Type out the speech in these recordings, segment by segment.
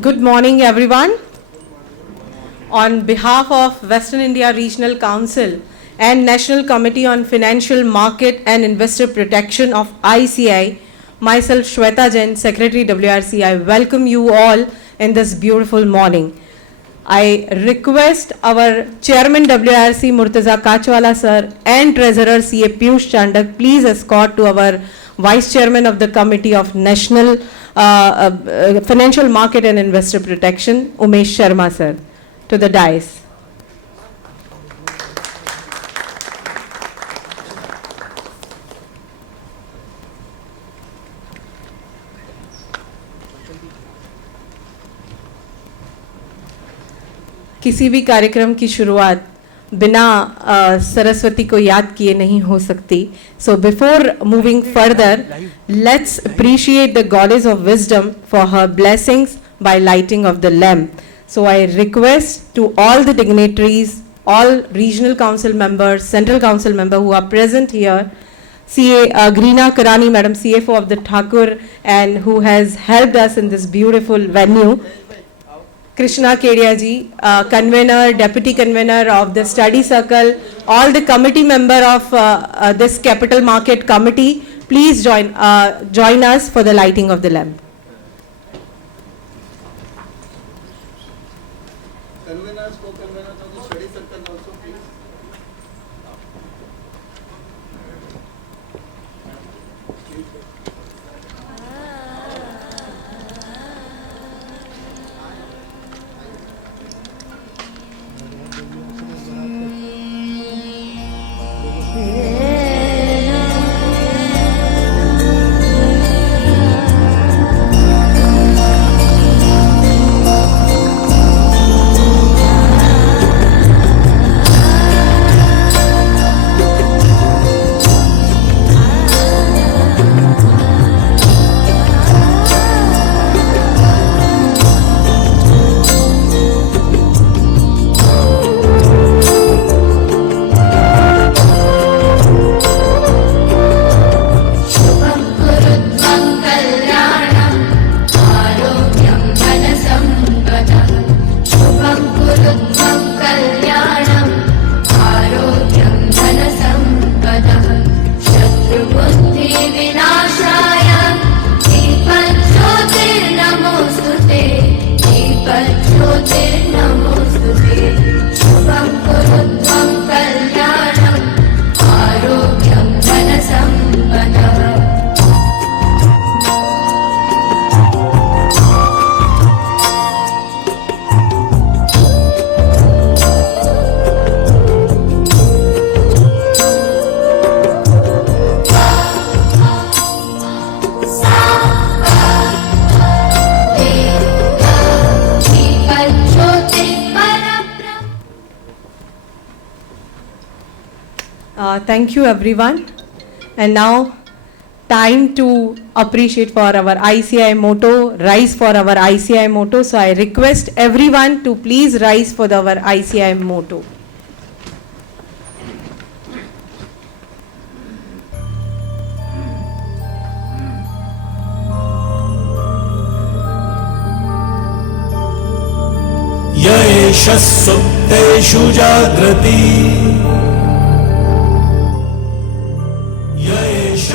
Good morning, everyone. On behalf of Western India Regional Council and National Committee on Financial Market and Investor Protection of ICI, myself Shweta Jain, Secretary WRC, I welcome you all in this beautiful morning. I request our Chairman WRC Murtaza Kachwala sir and Treasurer CA Piyush Chandak please escort to our Vice Chairman of the Committee of National Financial Market and Investor Protection, Umesh Sharma sir, to the dais. किसी भी कार्यक्रम की शुरुआत बिना सरस्वती को याद किए नहीं हो सकती. So before moving further, let's appreciate the goddess of wisdom for her blessings by lighting of the lamp. So I request to all the dignitaries, all regional council members, central council members who are present here, CA Greena Karani Madam, CFO of the Thakur, and who has helped us in this beautiful venue. Krishna Kedia ji, convener, deputy convener of the study circle, all the committee member of this capital market committee, please join us for the lighting of the lamp. Conveners, co-conveners of the study circle also, please. Thank you everyone, and now time to appreciate for our ICI motto, rise for our ICI motto. So I request everyone to please rise for our ICI motto. येष सुप्तेषु जाग्रति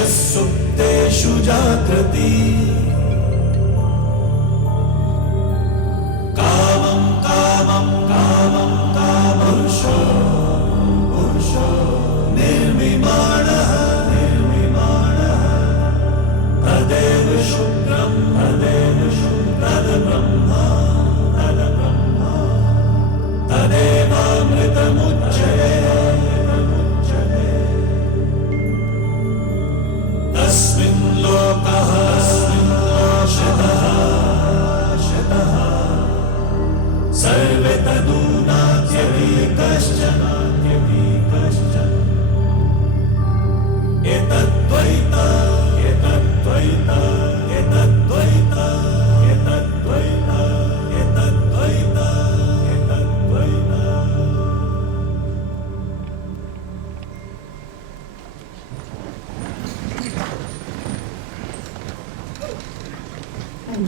सुप्तेषु जागृति कामं कामं कामं कामपुरुषो पुरुषो निर्विमाणः तदेव शुक्रं तद्ब्रह्मा तदेवामृतमुच्यते तस्मिन् लोकः शतः सर्वे तदूनात्य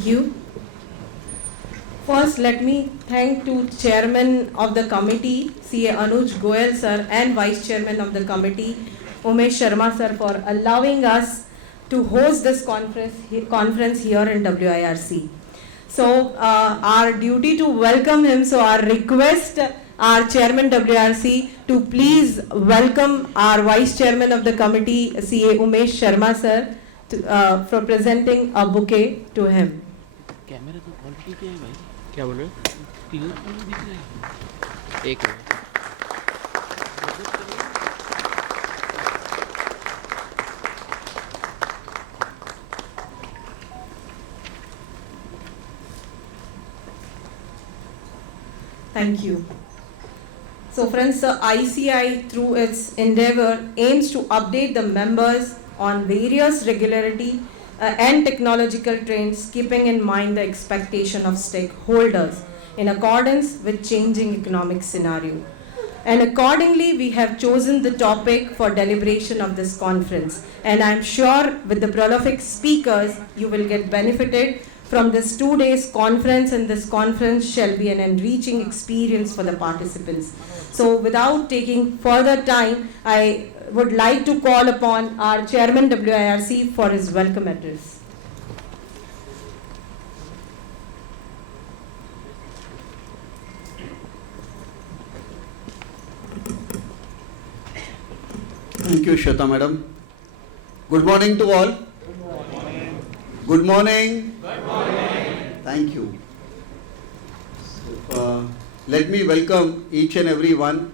you. First, let me thank to Chairman of the committee, CA Anuj Goyal sir, and Vice Chairman of the committee, Umesh Sharma sir, for allowing us to host this conference here in WIRC. So, our duty to welcome him. So, our request, our Chairman WIRC, to please welcome our Vice Chairman of the committee, CA Umesh Sharma sir, for presenting a bouquet to him. Camera तो quality क्या है भाई? क्या बोल रहे हो? Clear क्यों दिख रहा है? एक minute. Thank you. So friends, the ICI through its endeavor aims to update the members on various regularity and technological trends, keeping in mind the expectation of stakeholders in accordance with changing economic scenario. And accordingly, we have chosen the topic for deliberation of this conference. And I'm sure with the prolific speakers, you will get benefited from this 2 days conference, and this conference shall be an enriching experience for the participants. So without taking further time, I would like to call upon our Chairman WIRC for his welcome address. Thank you, Shweta madam. Good morning to all. Good morning. Good morning. Thank you. So, let me welcome each and every one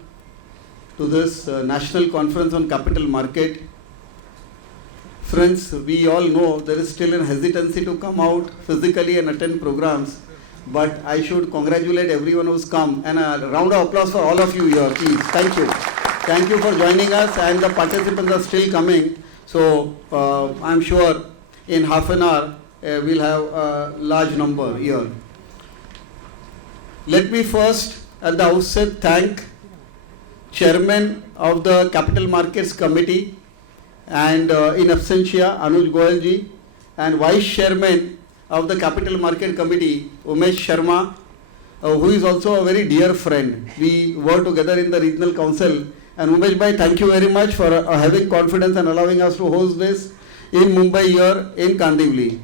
to this National Conference on Capital Market. Friends, we all know there is still a hesitancy to come out physically and attend programs, but I should congratulate everyone who's come, and a round of applause for all of you here, please. Thank you. Thank you for joining us, and the participants are still coming. So I'm sure in half an hour we'll have a large number here. Let me first at the outset thank Chairman of the Capital Markets Committee and in absentia Anuj Goyal ji, and Vice Chairman of the Capital Market Committee Umesh Sharma, who is also a very dear friend. We work together in the Regional Council, and Umesh bhai, thank you very much for having confidence and allowing us to host this in Mumbai here in Kandivali.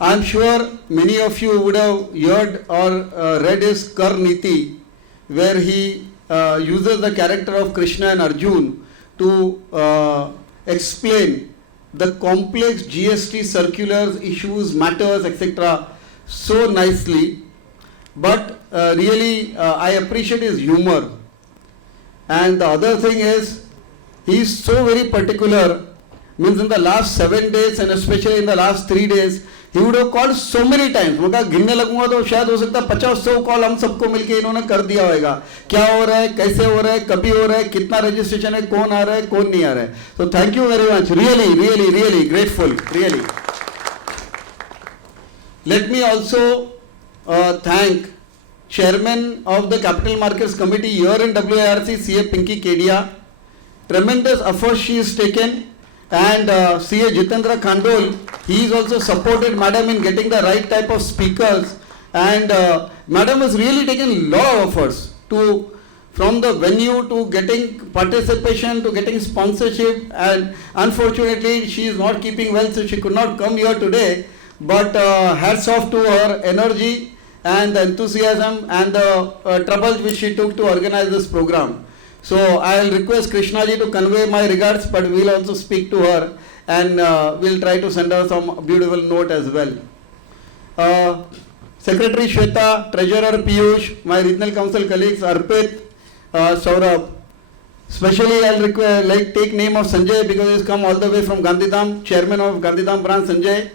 I am sure many of you would have heard or read his Kar Niti, where he uses the character of Krishna and Arjun to explain the complex GST circulars, issues, matters, etc. so nicely. But really, I appreciate his humor. And the other thing is, he is so very particular. Means in the last 7 days and especially in the last 3 days, he would have called so many times. मैं गिनने लगूंगा तो शायद हो सकता है 50-100 call हम सबको मिलके इन्होंने कर दिया होगा. क्या हो रहा है, कैसे हो रहा है, कभी हो रहा है, कितना रजिस्ट्रेशन है, कौन आ रहा है, कौन नहीं आ रहा है. So thank you very much. Really grateful. Really. Let me also thank Chairman of the Capital Markets Committee here in WIRC, CA Pinky Kedia. Tremendous effort she has taken, and CA Jitendra Khandol, he is also supported Madam in getting the right type of speakers, and Madam has really taken a lot of efforts to, from the venue to getting participation to getting sponsorship, and unfortunately she is not keeping well, so she could not come here today, but hats off to her energy and the enthusiasm and the trouble which she took to organize this program. So I will request Krishna ji to convey my regards, but we will also speak to her, and we will try to send her some beautiful note as well. Secretary Shweta, Treasurer Piyush, my Regional Council colleagues Arpit, Saurabh. Especially I will like take name of Sanjay because he has come all the way from Gandhidham, Chairman of Gandhidham branch Sanjay.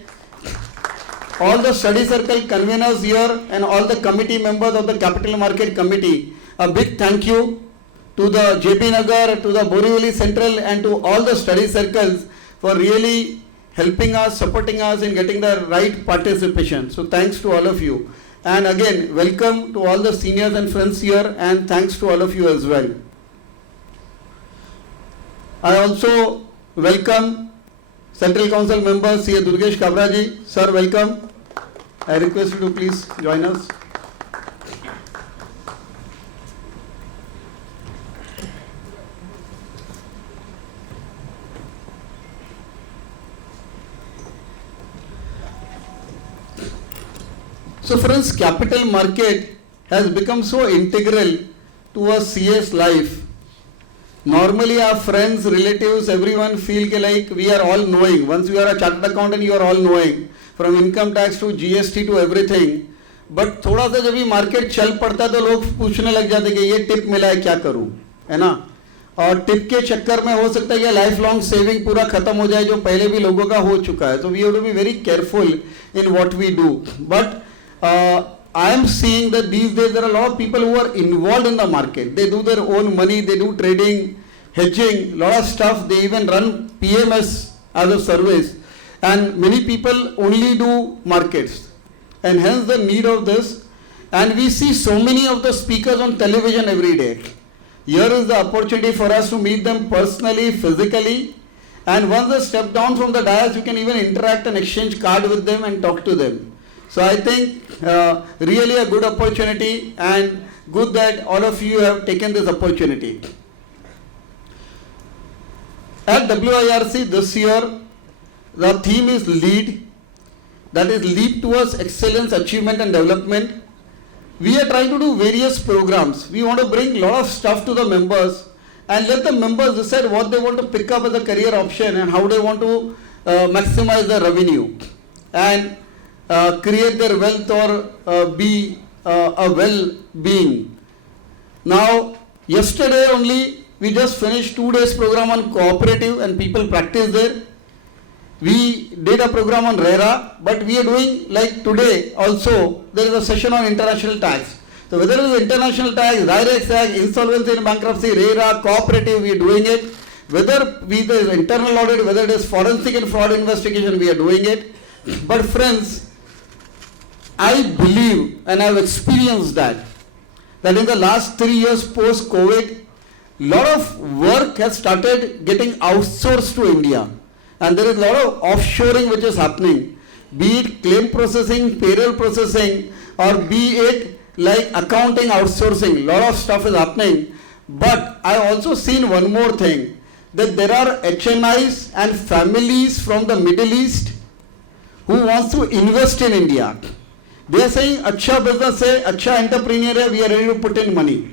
All the study circle conveners here and all the committee members of the Capital Market Committee, a big thank you to the JP Nagar, to the Borivali Central, and to all the study circles for really helping us, supporting us in getting the right participation. So thanks to all of you. And again, welcome to all the seniors and friends here, and thanks to all of you as well. I also welcome Central Council member C.A. Durgesh Kabra ji. Sir, welcome. I request you to please join us. So friends, capital market has become so integral to a CS life. Normally our friends, relatives, everyone feel like we are all knowing. Once you are a chartered accountant, you are all knowing. From income tax to GST to everything. But थोड़ा सा जब ये market चल पड़ता है तो लोग पूछने लग जाते हैं कि ये टिप मिला है क्या करूं, है ना. और टिप के चक्कर में हो सकता है ये लाइफ लॉन्ग सेविंग पूरा खत्म हो जाए जो पहले भी लोगों का हो चुका है. So we have to be very careful in what we do. But I am seeing that these days there are a lot of people who are involved in the market. They do their own money, they do trading, hedging, lot of stuff. They even run PMS as a service. And many people only do markets. And hence the need of this. And we see so many of the speakers on television every day. Here is the opportunity for us to meet them personally, physically. And once they step down from the dais, you can even interact and exchange card with them and talk to them. So I think really a good opportunity and good that all of you have taken this opportunity. At WIRC this year, the theme is LEAD, that is Leap Towards Excellence, Achievement and Development. We are trying to do various programs. We want to bring a lot of stuff to the members and let the members decide what they want to pick up as a career option and how they want to maximize their revenue and create their wealth or be a well-being. Now, yesterday only we just finished 2 days program on cooperative and people practice there. We did a program on RERA, but we are doing like today also there is a session on international tax. So whether it is international tax, direct tax, insolvency and bankruptcy, RERA, cooperative, we are doing it. Whether we the internal audit, whether it is forensic and fraud investigation, we are doing it. But friends, I believe and I have experienced that in the last 3 years post-COVID, lot of work has started getting outsourced to India. And there is a lot of offshoring which is happening, be it claim processing, payroll processing, or be it like accounting outsourcing. Lot of stuff is happening. But I also seen one more thing, that there are HNIs and families from the Middle East who wants to invest in India. They are saying, "Acha business hai, acha entrepreneur hai, we are ready to put in money."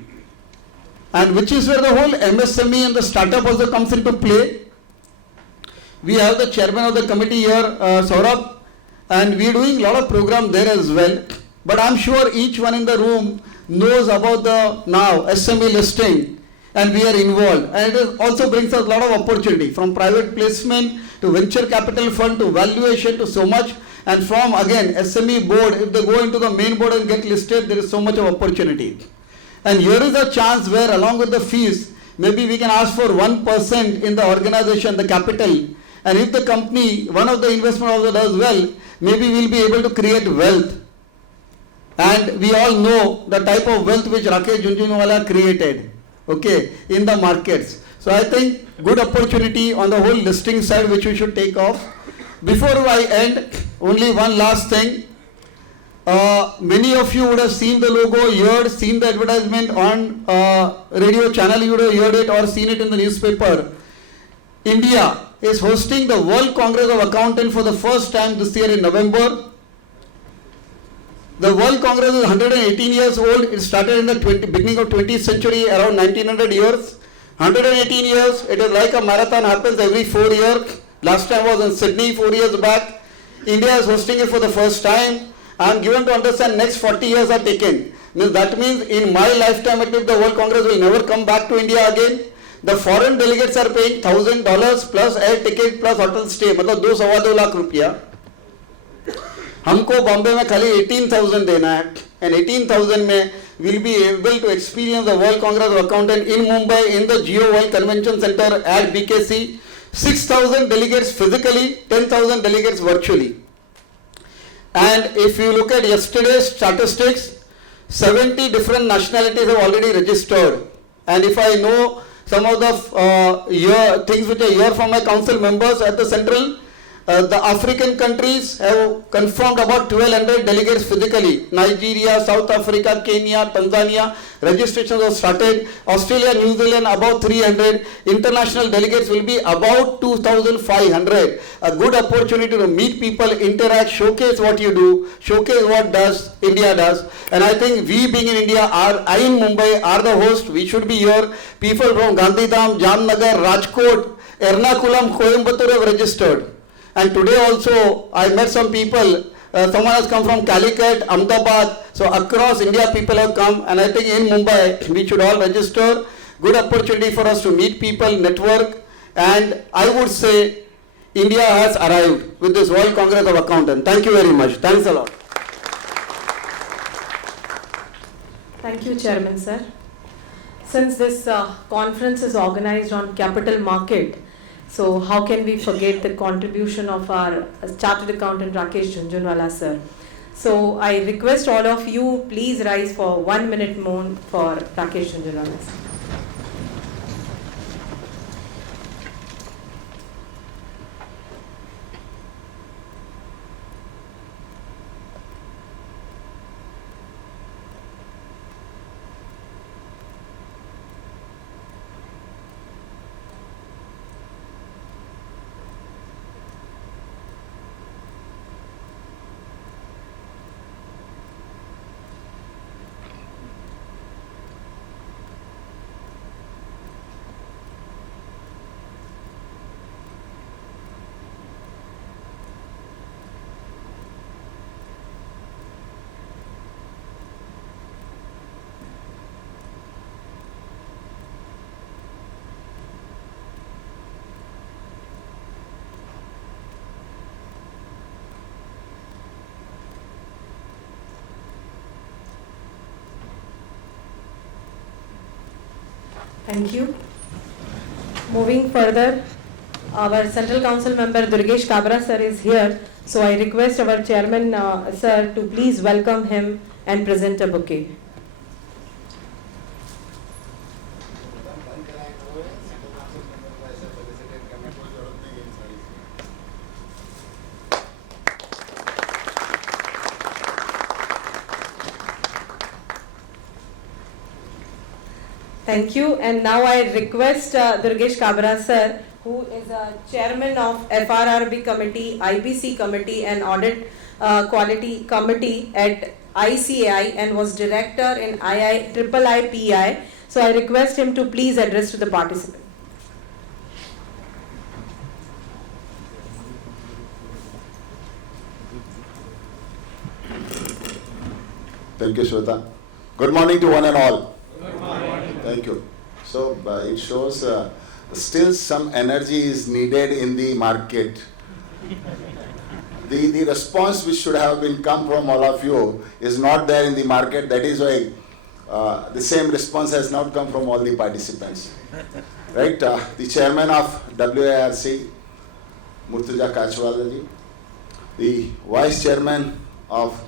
And which is where the whole MSME and the startup also comes into play. We have the chairman of the committee here, Saurabh, and we are doing a lot of program there as well. But I'm sure each one in the room knows about the now SME listing, and we are involved. And it also brings us a lot of opportunity, from private placement to venture capital fund to valuation to so much. And from again SME board, if they go into the main board and get listed, there is so much of opportunity. And here is a chance where along with the fees, maybe we can ask for 1% in the organization, the capital. And if the company, one of the investment also does well, maybe we'll be able to create wealth. And we all know the type of wealth which Rakesh Jhunjhunwala created, okay, in the markets. So I think good opportunity on the whole listing side which we should take off. Before I end, only one last thing. Many of you would have seen the logo, seen the advertisement on radio channel, you would have heard it or seen it in the newspaper. India is hosting the World Congress of Accountants for the first time this year in November. The World Congress is 118 years old. It started in the beginning of 20th century, around 1900 years. 118 years, it is like a marathon, happens every 4 years. Last time was in Sydney 4 years back. India is hosting it for the first time. I am given to understand next 40 years are taken. That means in my lifetime, at least the World Congress will never come back to India again. The foreign delegates are paying $1,000 plus air ticket plus hotel stay, मतलब 2-2.25 लाख रुपया. हमको बॉम्बे में खाली 18,000 देना है, and 18,000 में will be able to experience the World Congress of Accountants in Mumbai in the Geo World Convention Center at BKC. 6,000 delegates physically, 10,000 delegates virtually. And if you look at yesterday's statistics, 70 different nationalities have already registered. And if I know some of the things which I hear from my council members at the central, The African countries have confirmed about 1200 delegates physically. Nigeria, South Africa, Kenya, Tanzania, registrations have started. Australia, New Zealand about 300. International delegates will be about 2500. A good opportunity to meet people, interact, showcase what you do, showcase what does India does. And I think we being in India, I in Mumbai are the host. We should be here. People from Gandhidham, Jamnagar, Rajkot, Ernakulam, Coimbatore have registered. And today also, I met some people, someone has come from Calicut, Ahmedabad, so across India people have come, and I think in Mumbai, we should all register. Good opportunity for us to meet people, network, and I would say, India has arrived with this World Congress of Accountants. Thank you very much. Thanks a lot. Thank you, Chairman, sir. Since this conference is organized on capital market, so how can we forget the contribution of our Chartered Accountant Rakesh Jhunjhunwala, sir? So I request all of you, please rise for 1 minute more for Rakesh Jhunjhunwala, sir. Thank you. Moving further, our Central Council member Durgesh Kabra sir is here. So I request our chairman sir to please welcome him and present a bouquet. Thank you. And now I request Durgesh Kabra sir, who is a chairman of FRRB committee, IBC committee and audit quality committee at ICAI and was director in IIII. So I request him to please address to the participants. Thank you, Shweta. Good morning to one and all. Good morning. Thank you. So it shows still some energy is needed in the market. The response which should have been come from all of you is not there in the market. That is why the same response has not come from all the participants. Right? The chairman of WIRC, Murtuza Kachwala ji, the vice chairman of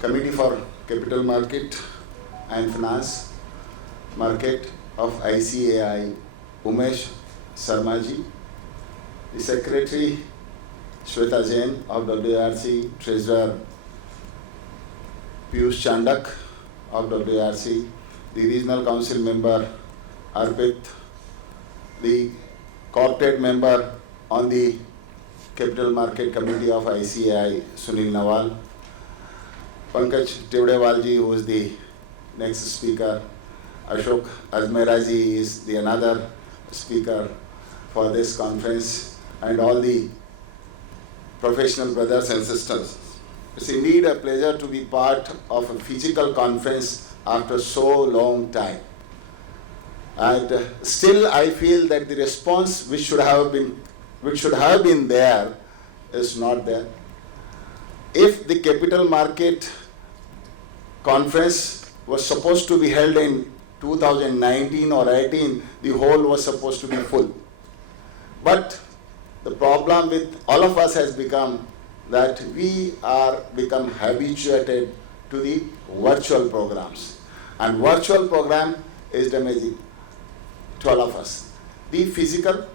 Committee for Capital Market and Finance Market of ICAI, Umesh Sharma ji, the secretary Shweta Jain of WIRC, treasurer Piyush Chandak of WIRC, the regional council member Arpit, the corporate member on the Capital Market Committee of ICAI, Sunil Nawal, Pankaj Tewdewal ji, who is the next speaker, Ashok Ajmera ji is the another speaker for this conference, and all the professional brothers and sisters. It's indeed a pleasure to be part of a physical conference after so long time. And still I feel that the response which should have been there is not there. If the capital market conference was supposed to be held in 2019 or 18, the hall was supposed to be full. But the problem with all of us has become that we are become habituated to the virtual programs. And virtual program is damaging to all of us. The physical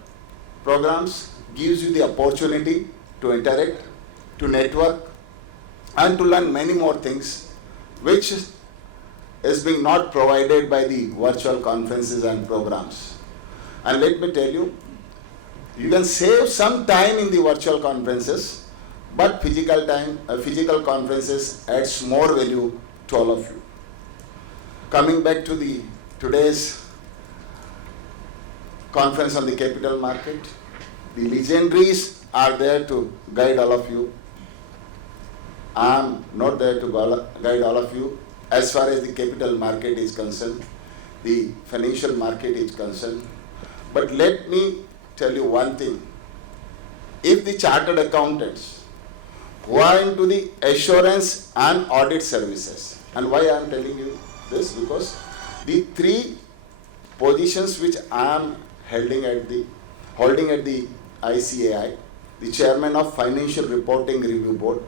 programs gives you the opportunity to interact, to network, and to learn many more things, which is being not provided by the virtual conferences and programs. And let me tell you, you can save some time in the virtual conferences, but physical conferences adds more value to all of you. Coming back to the today's conference on the capital market, the legendaries are there to guide all of you. I am not there to guide all of you as far as the capital market is concerned, the financial market is concerned. But let me tell you one thing. If the chartered accountants who are into the assurance and audit services, and why I am telling you this? Because the three positions which I am holding at the ICAI, the chairman of Financial Reporting Review Board,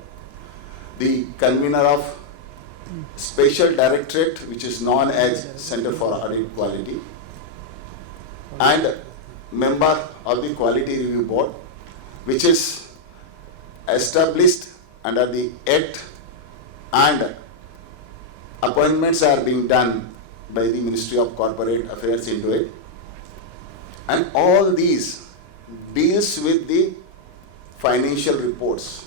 the convener of Special Directorate, which is known as Center for Audit Quality, and member of the Quality Review Board, which is established under the Act, and appointments are being done by the Ministry of Corporate Affairs into it. And all these deals with the financial reports,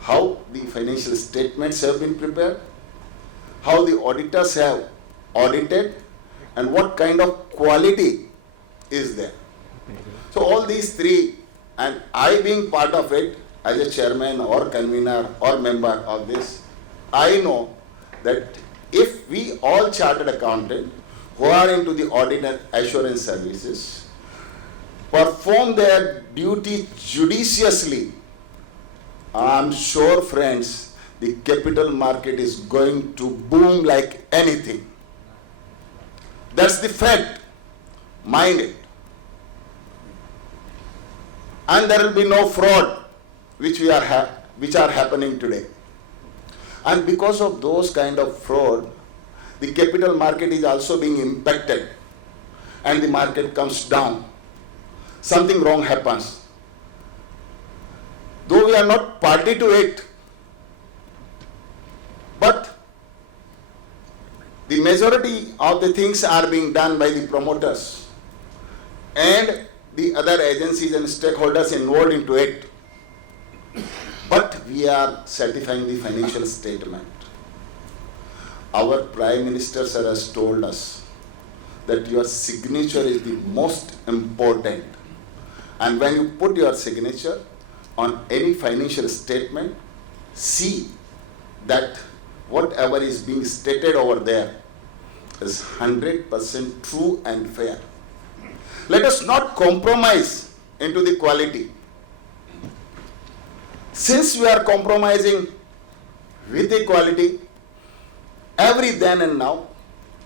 how the financial statements have been prepared, how the auditors have audited, and what kind of quality is there. So all these three, and I being part of it as a chairman or convener or member of this, I know that if we all chartered accountants who are into the audit and assurance services perform their duty judiciously, I am sure, friends, the capital market is going to boom like anything. That's the fact. Mind it. And there will be no fraud which are happening today. And because of those kind of fraud, the capital market is also being impacted, and the market comes down. Something wrong happens. Though we are not party to it, but the majority of the things are being done by the promoters and the other agencies and stakeholders involved into it. But we are certifying the financial statement. Our Prime Minister sir has told us that your signature is the most important. And when you put your signature on any financial statement, see that whatever is being stated over there is 100% true and fair. Let us not compromise into the quality. Since we are compromising with the quality, every then and now,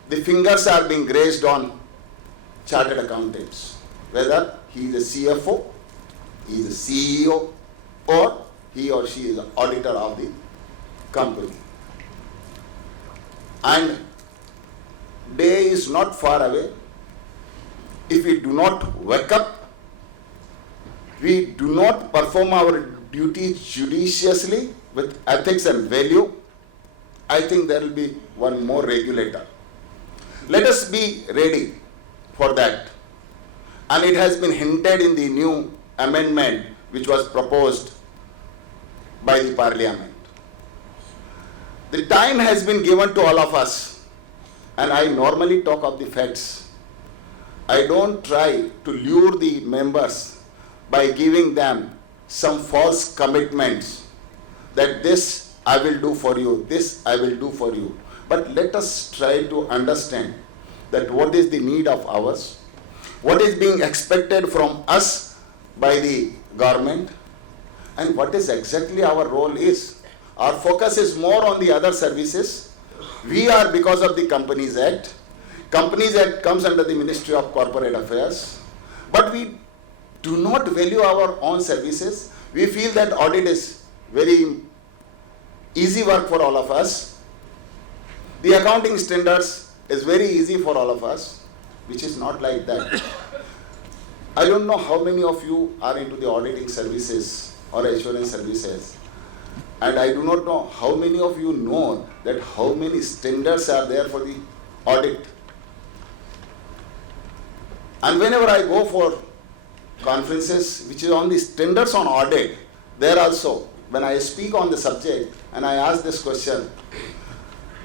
the fingers are being raised on chartered accountants, whether he is a CFO, he is a CEO, or he or she is an auditor of the company. And day is not far away. If we do not wake up, we do not perform our duty judiciously with ethics and value, I think there will be one more regulator. Let us be ready for that. And it has been hinted in the new amendment which was proposed by the Parliament. The time has been given to all of us, and I normally talk of the facts. I don't try to lure the members by giving them some false commitments that this I will do for you, this I will do for you. But let us try to understand that what is the need of ours, what is being expected from us by the government, and what is exactly our role is. Our focus is more on the other services. We are, because of the Companies Act. Companies Act comes under the Ministry of Corporate Affairs, but we do not value our own services. We feel that audit is very easy work for all of us. The accounting standards is very easy for all of us, which is not like that. I don't know how many of you are into the auditing services or assurance services. And I do not know how many of you know that how many standards are there for the audit. And whenever I go for conferences which is on the standards on audit, there also, when I speak on the subject and I ask this question,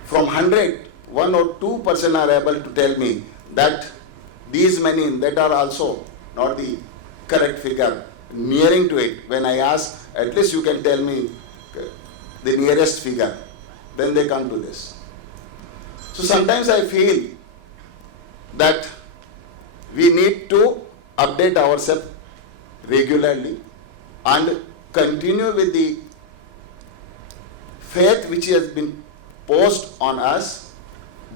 from 100, 1 or 2% are able to tell me that these many that are also not the correct figure, nearing to it. When I ask, at least you can tell me the nearest figure, then they come to this. So sometimes I feel that we need to update ourselves regularly and continue with the faith which has been posed on us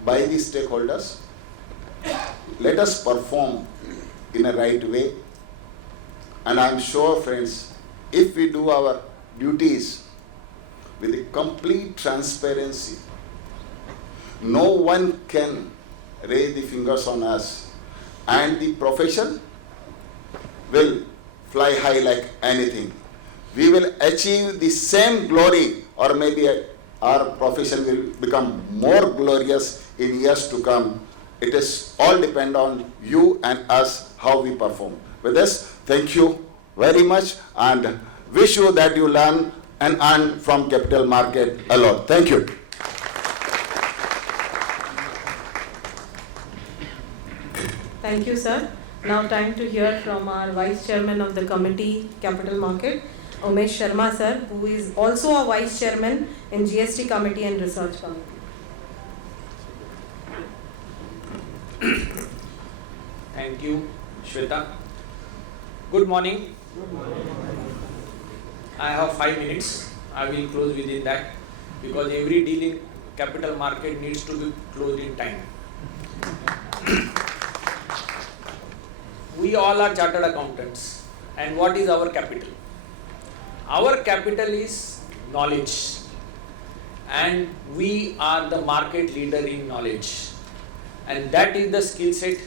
by the stakeholders. Let us perform in a right way. And I am sure, friends, if we do our duties with a complete transparency, no one can raise the fingers on us, and the profession will fly high like anything. We will achieve the same glory, or maybe our profession will become more glorious in years to come. It is all depend on you and us how we perform. With this, thank you very much and wish you that you learn and earn from capital market a lot. Thank you. Thank you, sir. Now time to hear from our Vice Chairman of the Committee, Capital Market, Umesh Sharma, sir, who is also a Vice Chairman in GST Committee and Research Committee. Thank you, Shweta. Good morning. I have 5 minutes. I will close within that because every deal in capital market needs to be closed in time. We all are chartered accountants. And what is our capital? Our capital is knowledge. And we are the market leader in knowledge. And that is the skill set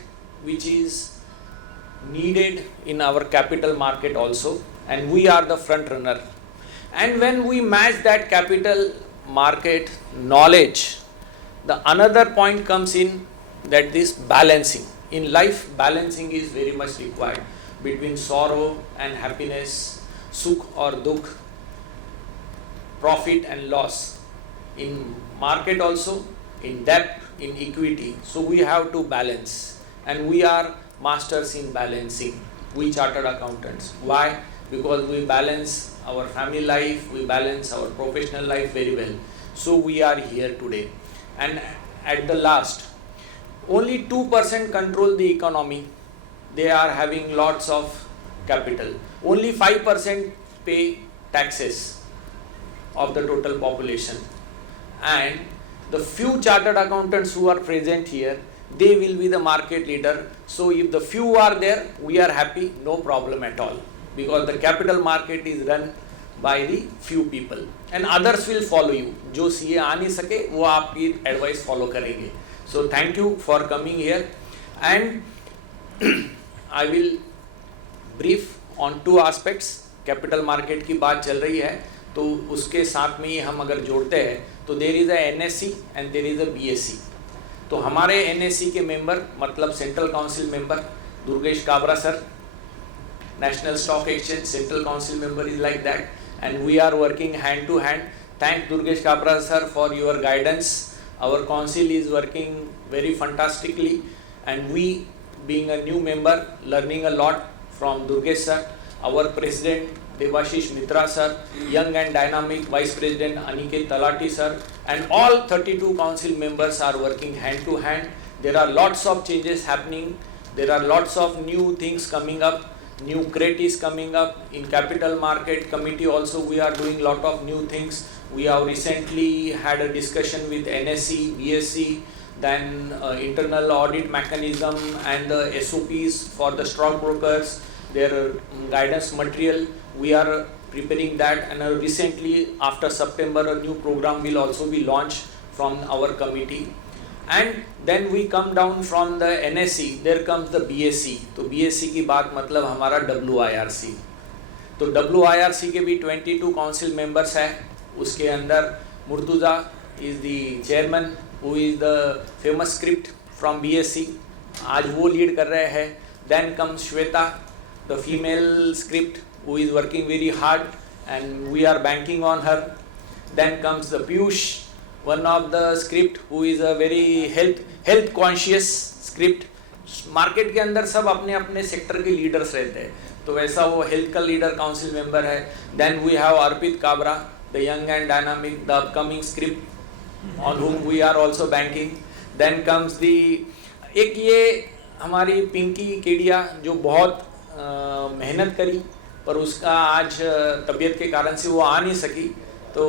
which is needed in our capital market also, and we are the front runner. And when we match that capital market knowledge, the another point comes in that this balancing. In life, balancing is very much required between sorrow and happiness, sukh or dukh, profit and loss. In market also, in debt, in equity. So we have to balance, and we are masters in balancing. We chartered accountants. Why? Because we balance our family life, we balance our professional life very well. So we are here today. And at the last, only 2% control the economy. They are having lots of capital. Only 5% pay taxes of the total population. And the few chartered accountants who are present here, they will be the market leader. So if the few are there, we are happy, no problem at all. Because the capital market is run by the few people. And others will follow you. जो CA आ नहीं सके, वो आपकी advice follow करेंगे. So thank you for coming here. And I will brief on 2 aspects. Capital market की बात चल रही है, तो उसके साथ में ही हम अगर जोड़ते हैं, तो there is a NSE and there is a BSE. तो हमारे NSE के मेंबर मतलब central council member Durgesh Kabra sir, national stock exchange central council member is like that, and we are working hand to hand. Thank Durgesh Kabra sir for your guidance. Our council is working very fantastically, and we being a new member learning a lot from Durgesh sir. Our president Devashish Mitra sir, young and dynamic vice president Aniket Talati sir, and all 32 council members are working hand to hand. There are lots of changes happening. There are lots of new things coming up. New crate is coming up in capital market committee. Also we are doing lot of new things. We have recently had a discussion with NSE, BSE, then internal audit mechanism and the SOPs for the stockbrokers, their guidance material. We are preparing that, and recently after September a new program will also be launched from our committee. And then we come down from the NSE, there comes the BSc. तो BSc की बात मतलब हमारा WIRC. तो WIRC के भी 22 council members है. उसके अंदर Murtuza is the chairman who is the famous script from BSc. आज वो लीड कर रहे हैं. Then comes Shweta, the female script who is working very hard and we are banking on her. Then comes the Piyush, one of the script who is a very health conscious script. Market के अंदर सब अपने अपने sector के leaders रहते हैं, तो वैसा वो हेल्थ का लीडर काउंसिल मेंबर है. Then we have Arpit Kabra, the young and dynamic, the upcoming script on whom we are also banking. Then comes the एक ये हमारी पिंकी केडिया जो बहुत मेहनत करी, पर उसका आज तबीयत के कारण से वो आ नहीं सकी. तो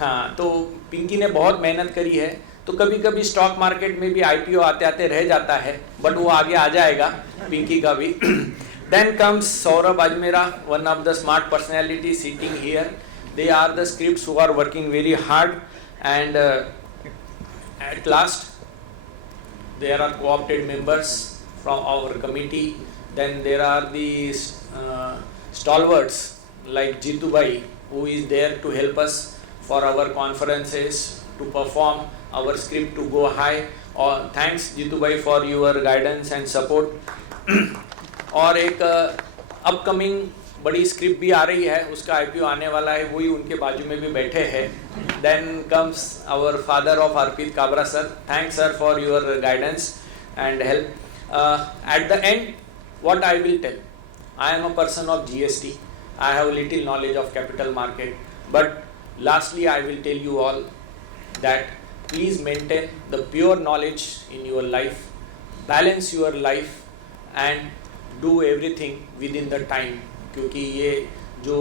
हाँ, तो पिंकी ने बहुत मेहनत करी है. तो कभी कभी स्टॉक मार्केट में भी IPO आते आते रह जाता है, बट वो आगे आ जाएगा पिंकी का भी. Then comes Saurabh Ajmera, one of the smart personality sitting here. They are the scripts who are working very hard and at last there are co-opted members from our committee. Then there are the stalwarts like Jitu Bhai, who is there to help us for our conferences, to perform our script to go high. Or thanks Jitu Bhai for your guidance and support. और एक upcoming बड़ी script भी आ रही है, उसका IPO आने वाला है, वही उनके बाजू में भी बैठे हैं. Then comes our father of Arpit Kabra sir. Thanks sir for your guidance and help. At the end, what I will tell, I am a person of GST. I have little knowledge of capital market, but lastly I will tell you all that please maintain the pure knowledge in your life, balance your life and do everything within the time. क्योंकि ये जो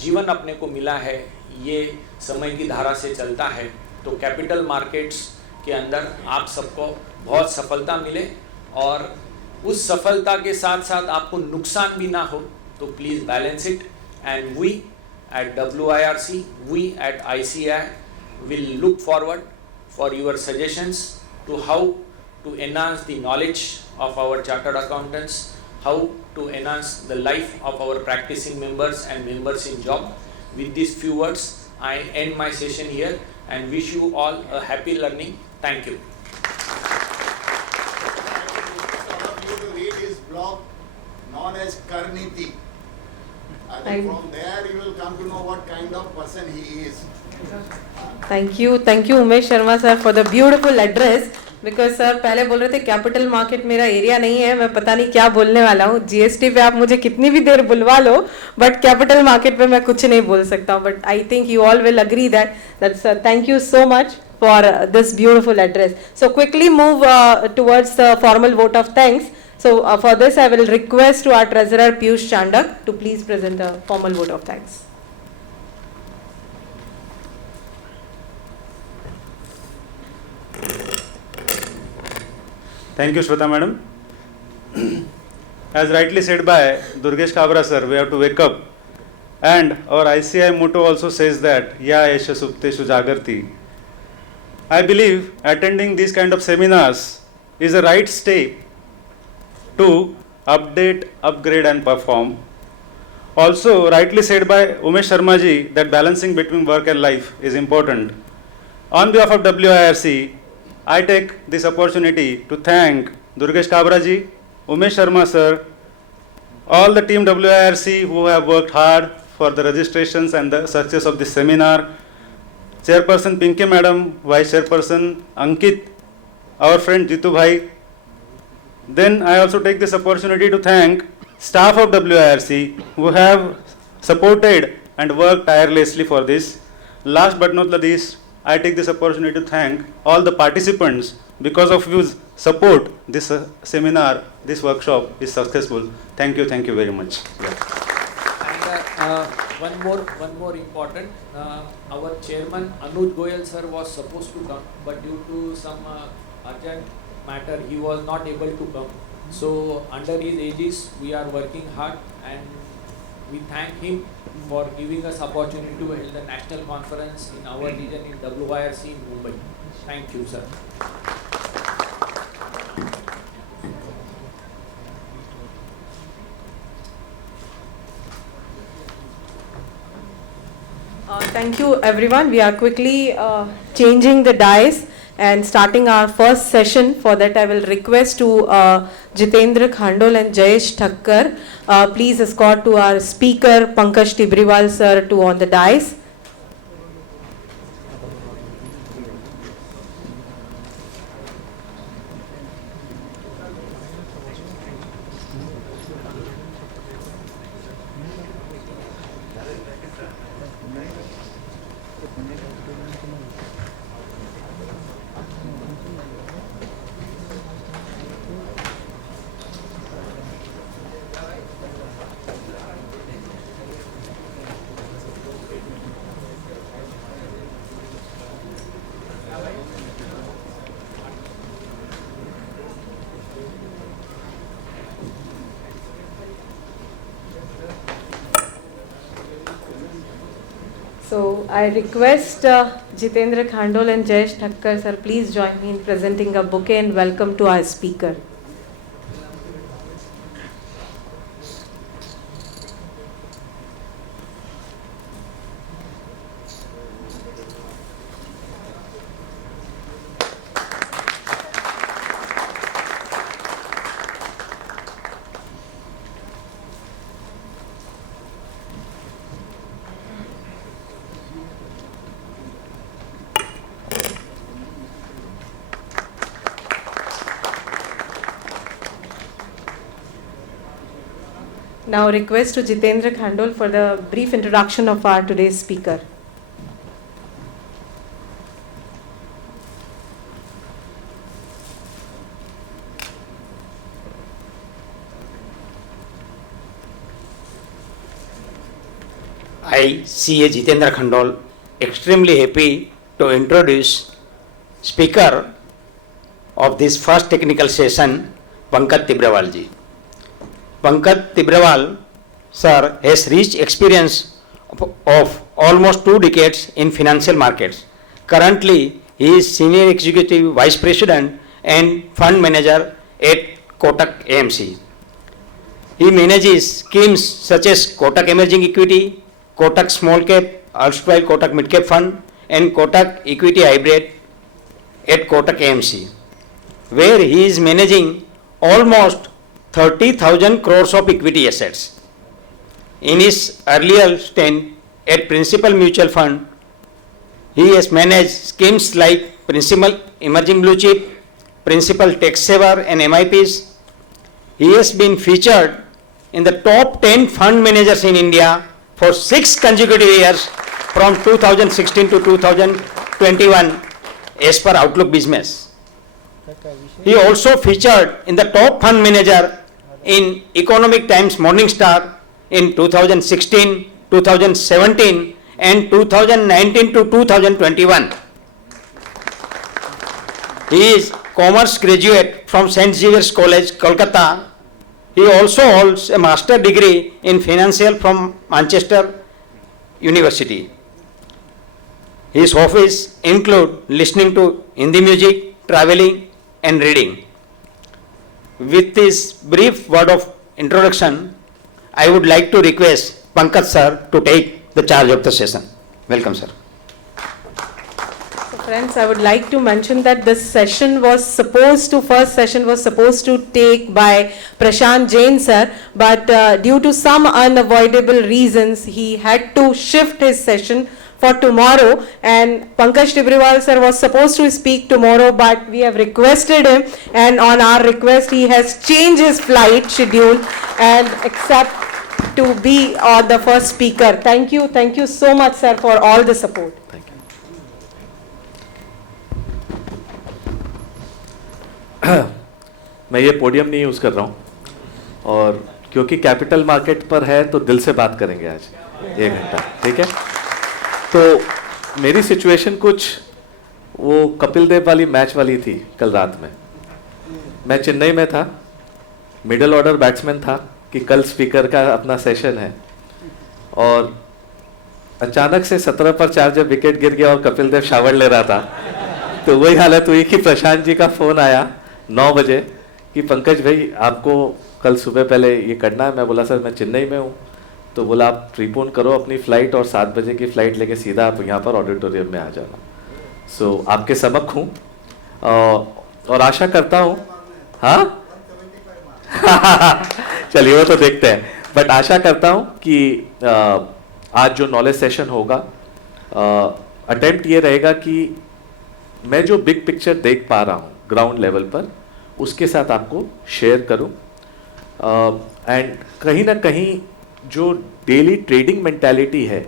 जीवन अपने को मिला है ये समय की धारा से चलता है. तो कैपिटल मार्केट्स के अंदर आप सबको बहुत सफलता मिले, और उस सफलता के साथ साथ आपको नुकसान भी ना हो. तो please balance it. And we at WIRC, we at ICI will look forward for your suggestions to how to enhance the knowledge of our chartered accountants, how to enhance the life of our practicing members and members in job. With these few words, I end my session here and wish you all a happy learning. Thank you. All of you to read his blog known as Karniti. I think from there you will come to know what kind of person he is. Thank you Umesh Sharma sir for the beautiful address. Because sir पहले बोल रहे थे capital market मेरा area नहीं है, मैं पता नहीं क्या बोलने वाला हूँ. GST पे आप मुझे कितनी भी देर बुलवा लो, बट कैपिटल मार्केट पे मैं कुछ नहीं बोल सकता हूँ. But I think you all will agree that sir thank you so much for this beautiful address. So quickly move towards the formal vote of thanks. So for this I will request to our treasurer Piyush Chandak to please present the formal vote of thanks. Thank you, Shweta madam. As rightly said by Durgesh Kabra sir, we have to wake up. And our ICI motto also says that, Ya Esha Supteshu Jagarti. I believe attending these kind of seminars is a right step to update, upgrade and perform. Also, rightly said by Umesh Sharma ji that balancing between work and life is important. On behalf of WIRC, I take this opportunity to thank Durgesh Kabra ji, Umesh Sharma sir, all the team WIRC who have worked hard for the registrations and the success of this seminar, Chairperson Pinky madam, Vice Chairperson Ankit, our friend Jitu bhai. Then I also take this opportunity to thank staff of WIRC who have supported and worked tirelessly for this. Last but not the least, I take this opportunity to thank all the participants. Because of whose support, this seminar, this workshop is successful. Thank you very much. And one more important, our chairman Anuj Goyal sir was supposed to come, but due to some urgent matter, he was not able to come. So under his aegis, we are working hard, and we thank him for giving us opportunity to hold the national conference in our region in WIRC in Mumbai. Thank you, sir. Thank you, everyone. We are quickly changing the dice and starting our first session. For that, I will request to Jitendra Khandol and Jayesh Thakkar, please escort to our speaker, Pankaj Tibriwal sir, to on the dice. So I request Jitendra Khandol and Jayesh Thakkar sir, please join me in presenting a bouquet and welcome to our speaker. Now request to Jitendra Khandol for the brief introduction of our today's speaker. I, C.A. Jitendra Khandol, extremely happy to introduce speaker of this first technical session, Pankaj Tibriwal ji. Pankaj Tibriwal sir has rich experience of almost 2 decades in financial markets. Currently, he is Senior Executive Vice President and Fund Manager at Kotak AMC. He manages schemes such as Kotak Emerging Equity, Kotak Small Cap, erstwhile Kotak Mid Cap Fund, and Kotak Equity Hybrid at Kotak AMC, where he is managing almost 30,000 crores of equity assets. In his earlier stint at Principal Mutual Fund, he has managed schemes like Principal Emerging Blue Chip, Principal Tax Saver and MIPs. He has been featured in the top 10 fund managers in India for 6 consecutive years from 2016 to 2021 as per Outlook Business. He also featured in the top fund manager in Economic Times Morningstar in 2016, 2017 and 2019 to 2021. He is Commerce graduate from St. Xavier's College, Kolkata. He also holds a master's degree in Financial from Manchester University. His hobbies include listening to Hindi music, traveling and reading. With this brief word of introduction, I would like to request Pankaj sir to take the charge of the session. Welcome, sir. So friends, I would like to mention that this session was supposed to, first session was supposed to take by Prashant Jain sir, but due to some unavoidable reasons, he had to shift his session for tomorrow, and Pankaj Tibriwal sir was supposed to speak tomorrow, but we have requested him, and on our request he has changed his flight schedule and accept to be the first speaker. Thank you so much sir for all the support. Thank you. मैं ये podium नहीं use कर रहा हूँ, और क्योंकि capital market पर है तो दिल से बात करेंगे आज 1 घंटा, ठीक है? तो मेरी सिचुएशन कुछ वो कपिल देव वाली मैच वाली थी कल रात में. मैं चेन्नई में था, मिडिल ऑर्डर बैट्समैन था कि कल स्पीकर का अपना सेशन है, और अचानक से 17 पर 4 जब विकेट गिर गया और कपिल देव शावर ले रहा था, तो वही हालत हुई कि प्रशांत जी का फ़ोन आया 9 बजे कि पंकज भाई आपको कल सुबह पहले ये करना है. मैं बोला सर मैं चेन्नई में हूँ, तो बोला आप प्रीपोन करो अपनी फ़्लाइट और 7 बजे की फ़्लाइट लेके सीधा आप यहाँ पर ऑडिटोरियम में आ जाना। सो आपके समक्ष हूँ और आशा करता हूँ, हाँ चलिए वो तो देखते हैं, बट आशा करता हूँ कि आज जो नॉलेज सेशन होगा, अटेम्प्ट ये रहेगा कि मैं जो बिग पिक्चर देख पा रहा हूँ ग्राउंड लेवल पर उसके साथ आपको शेयर करूँ, एंड कहीं ना कहीं जो डेली ट्रेडिंग मेंटालिटी है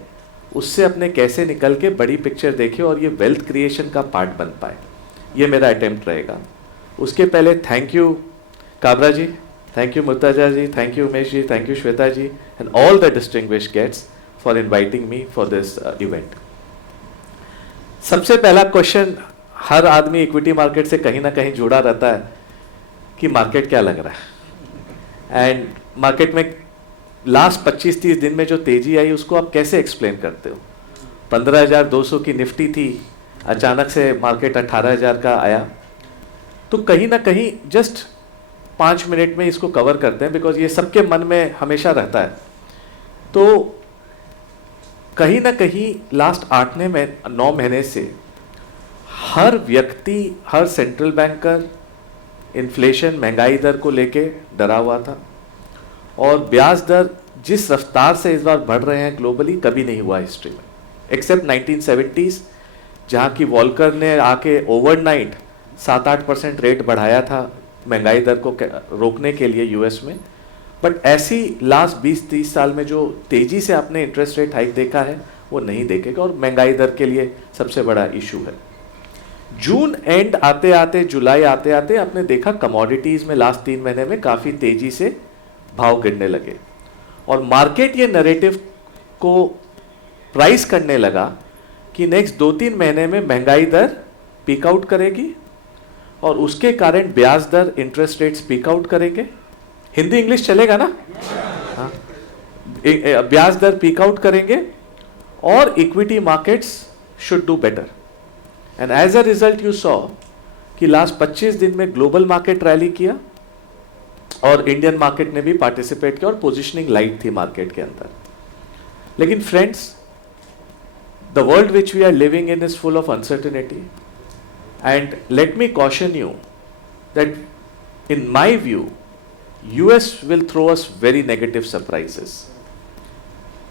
उससे अपने कैसे निकल के बड़ी पिक्चर देखे और ये वेल्थ क्रिएशन का पार्ट बन पाए, ये मेरा अटेम्प्ट रहेगा। उसके पहले thank you Kabra ji, thank you Murtaza ji, thank you Umesh ji, thank you Shweta ji and all the distinguished guests for inviting me for this event. सबसे पहला क्वेश्चन हर आदमी इक्विटी मार्केट से कहीं ना कहीं जुड़ा रहता है कि मार्केट क्या लग रहा है, एंड मार्केट में लास्ट 25-30 दिन में जो तेजी आई उसको आप कैसे एक्सप्लेन करते हो। 15,200 की निफ्टी थी, अचानक से मार्केट 18,000 का आया, तो कहीं ना कहीं जस्ट 5 मिनट में इसको कवर करते हैं बिकॉज ये सबके मन में हमेशा रहता है। तो कहीं ना कहीं लास्ट 8-9 महीने से हर व्यक्ति, हर सेंट्रल बैंकर इन्फ्लेशन, महंगाई दर को लेके डरा हुआ था, और ब्याज दर जिस रफ्तार से इस बार बढ़ रहे हैं ग्लोबली कभी नहीं हुआ हिस्ट्री में, एक्सेप्ट 1970s जहाँ की वॉल्कर ने आके ओवरनाइट 7-8% रेट बढ़ाया था महंगाई दर को रोकने के लिए यूएस में। बट ऐसी लास्ट 20-30 साल में जो तेज़ी से आपने इंटरेस्ट रेट हाइक देखा है वो नहीं देखेगा, और महंगाई दर के लिए सबसे बड़ा इशू है। जून एंड आते आते, जुलाई आते आते आपने देखा कमोडिटीज़ में लास्ट 3 महीने में काफ़ी तेज़ी से भाव गिरने लगे, और मार्केट ये नैरेटिव को प्राइस करने लगा कि नेक्स्ट 2-3 महीने में महंगाई दर पीक आउट करेगी और उसके कारण ब्याज दर, इंटरेस्ट रेट्स पीक आउट करेंगे। हिंदी इंग्लिश चलेगा ना? हाँ, ब्याज दर पीक आउट करेंगे और equity markets should do better, and as a result you saw कि लास्ट 25 दिन में ग्लोबल मार्केट रैली किया और इंडियन मार्केट ने भी पार्टिसिपेट किया और पोजीशनिंग लाइट थी मार्केट के अंदर। लेकिन friends, the world which we are living in is full of uncertainty, and let me caution you that in my view US will throw us very negative surprises.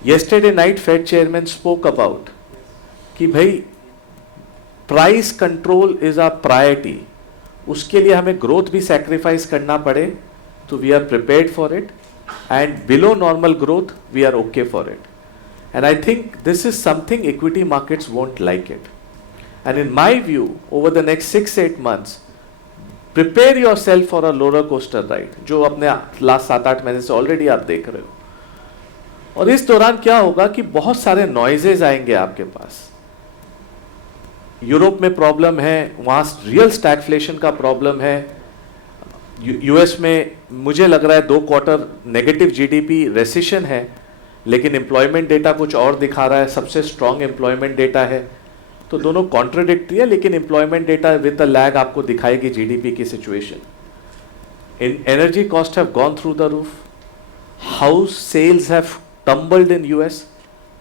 Yesterday night Fed chairman spoke about कि भाई price control is a priority, उसके लिए हमें growth भी sacrifice करना पड़े तो we are prepared for it, and below normal growth we are okay for it, and I think this is something equity markets won't like it, and in my view over the next 6-8 months prepare yourself for a roller coaster ride, जो अपने last 7-8 महीने से already आप देख रहे हो। और इस दौरान क्या होगा कि बहुत सारे नॉइजेज आएंगे आपके पास। यूरोप में प्रॉब्लम है, वहाँ रियल स्टैगफ्लेशन का प्रॉब्लम है। यूएस में मुझे लग रहा है 2 क्वार्टर नेगेटिव जीडीपी रेसिशन है, लेकिन एम्प्लॉयमेंट डेटा कुछ और दिखा रहा है, सबसे स्ट्रॉन्ग एम्प्लॉयमेंट डेटा है। तो दोनों कॉन्ट्राडिक्टरी है, लेकिन employment data with the lag आपको दिखाएगी जीडीपी की situation. Energy cost have gone through the roof, house sales have tumbled in US,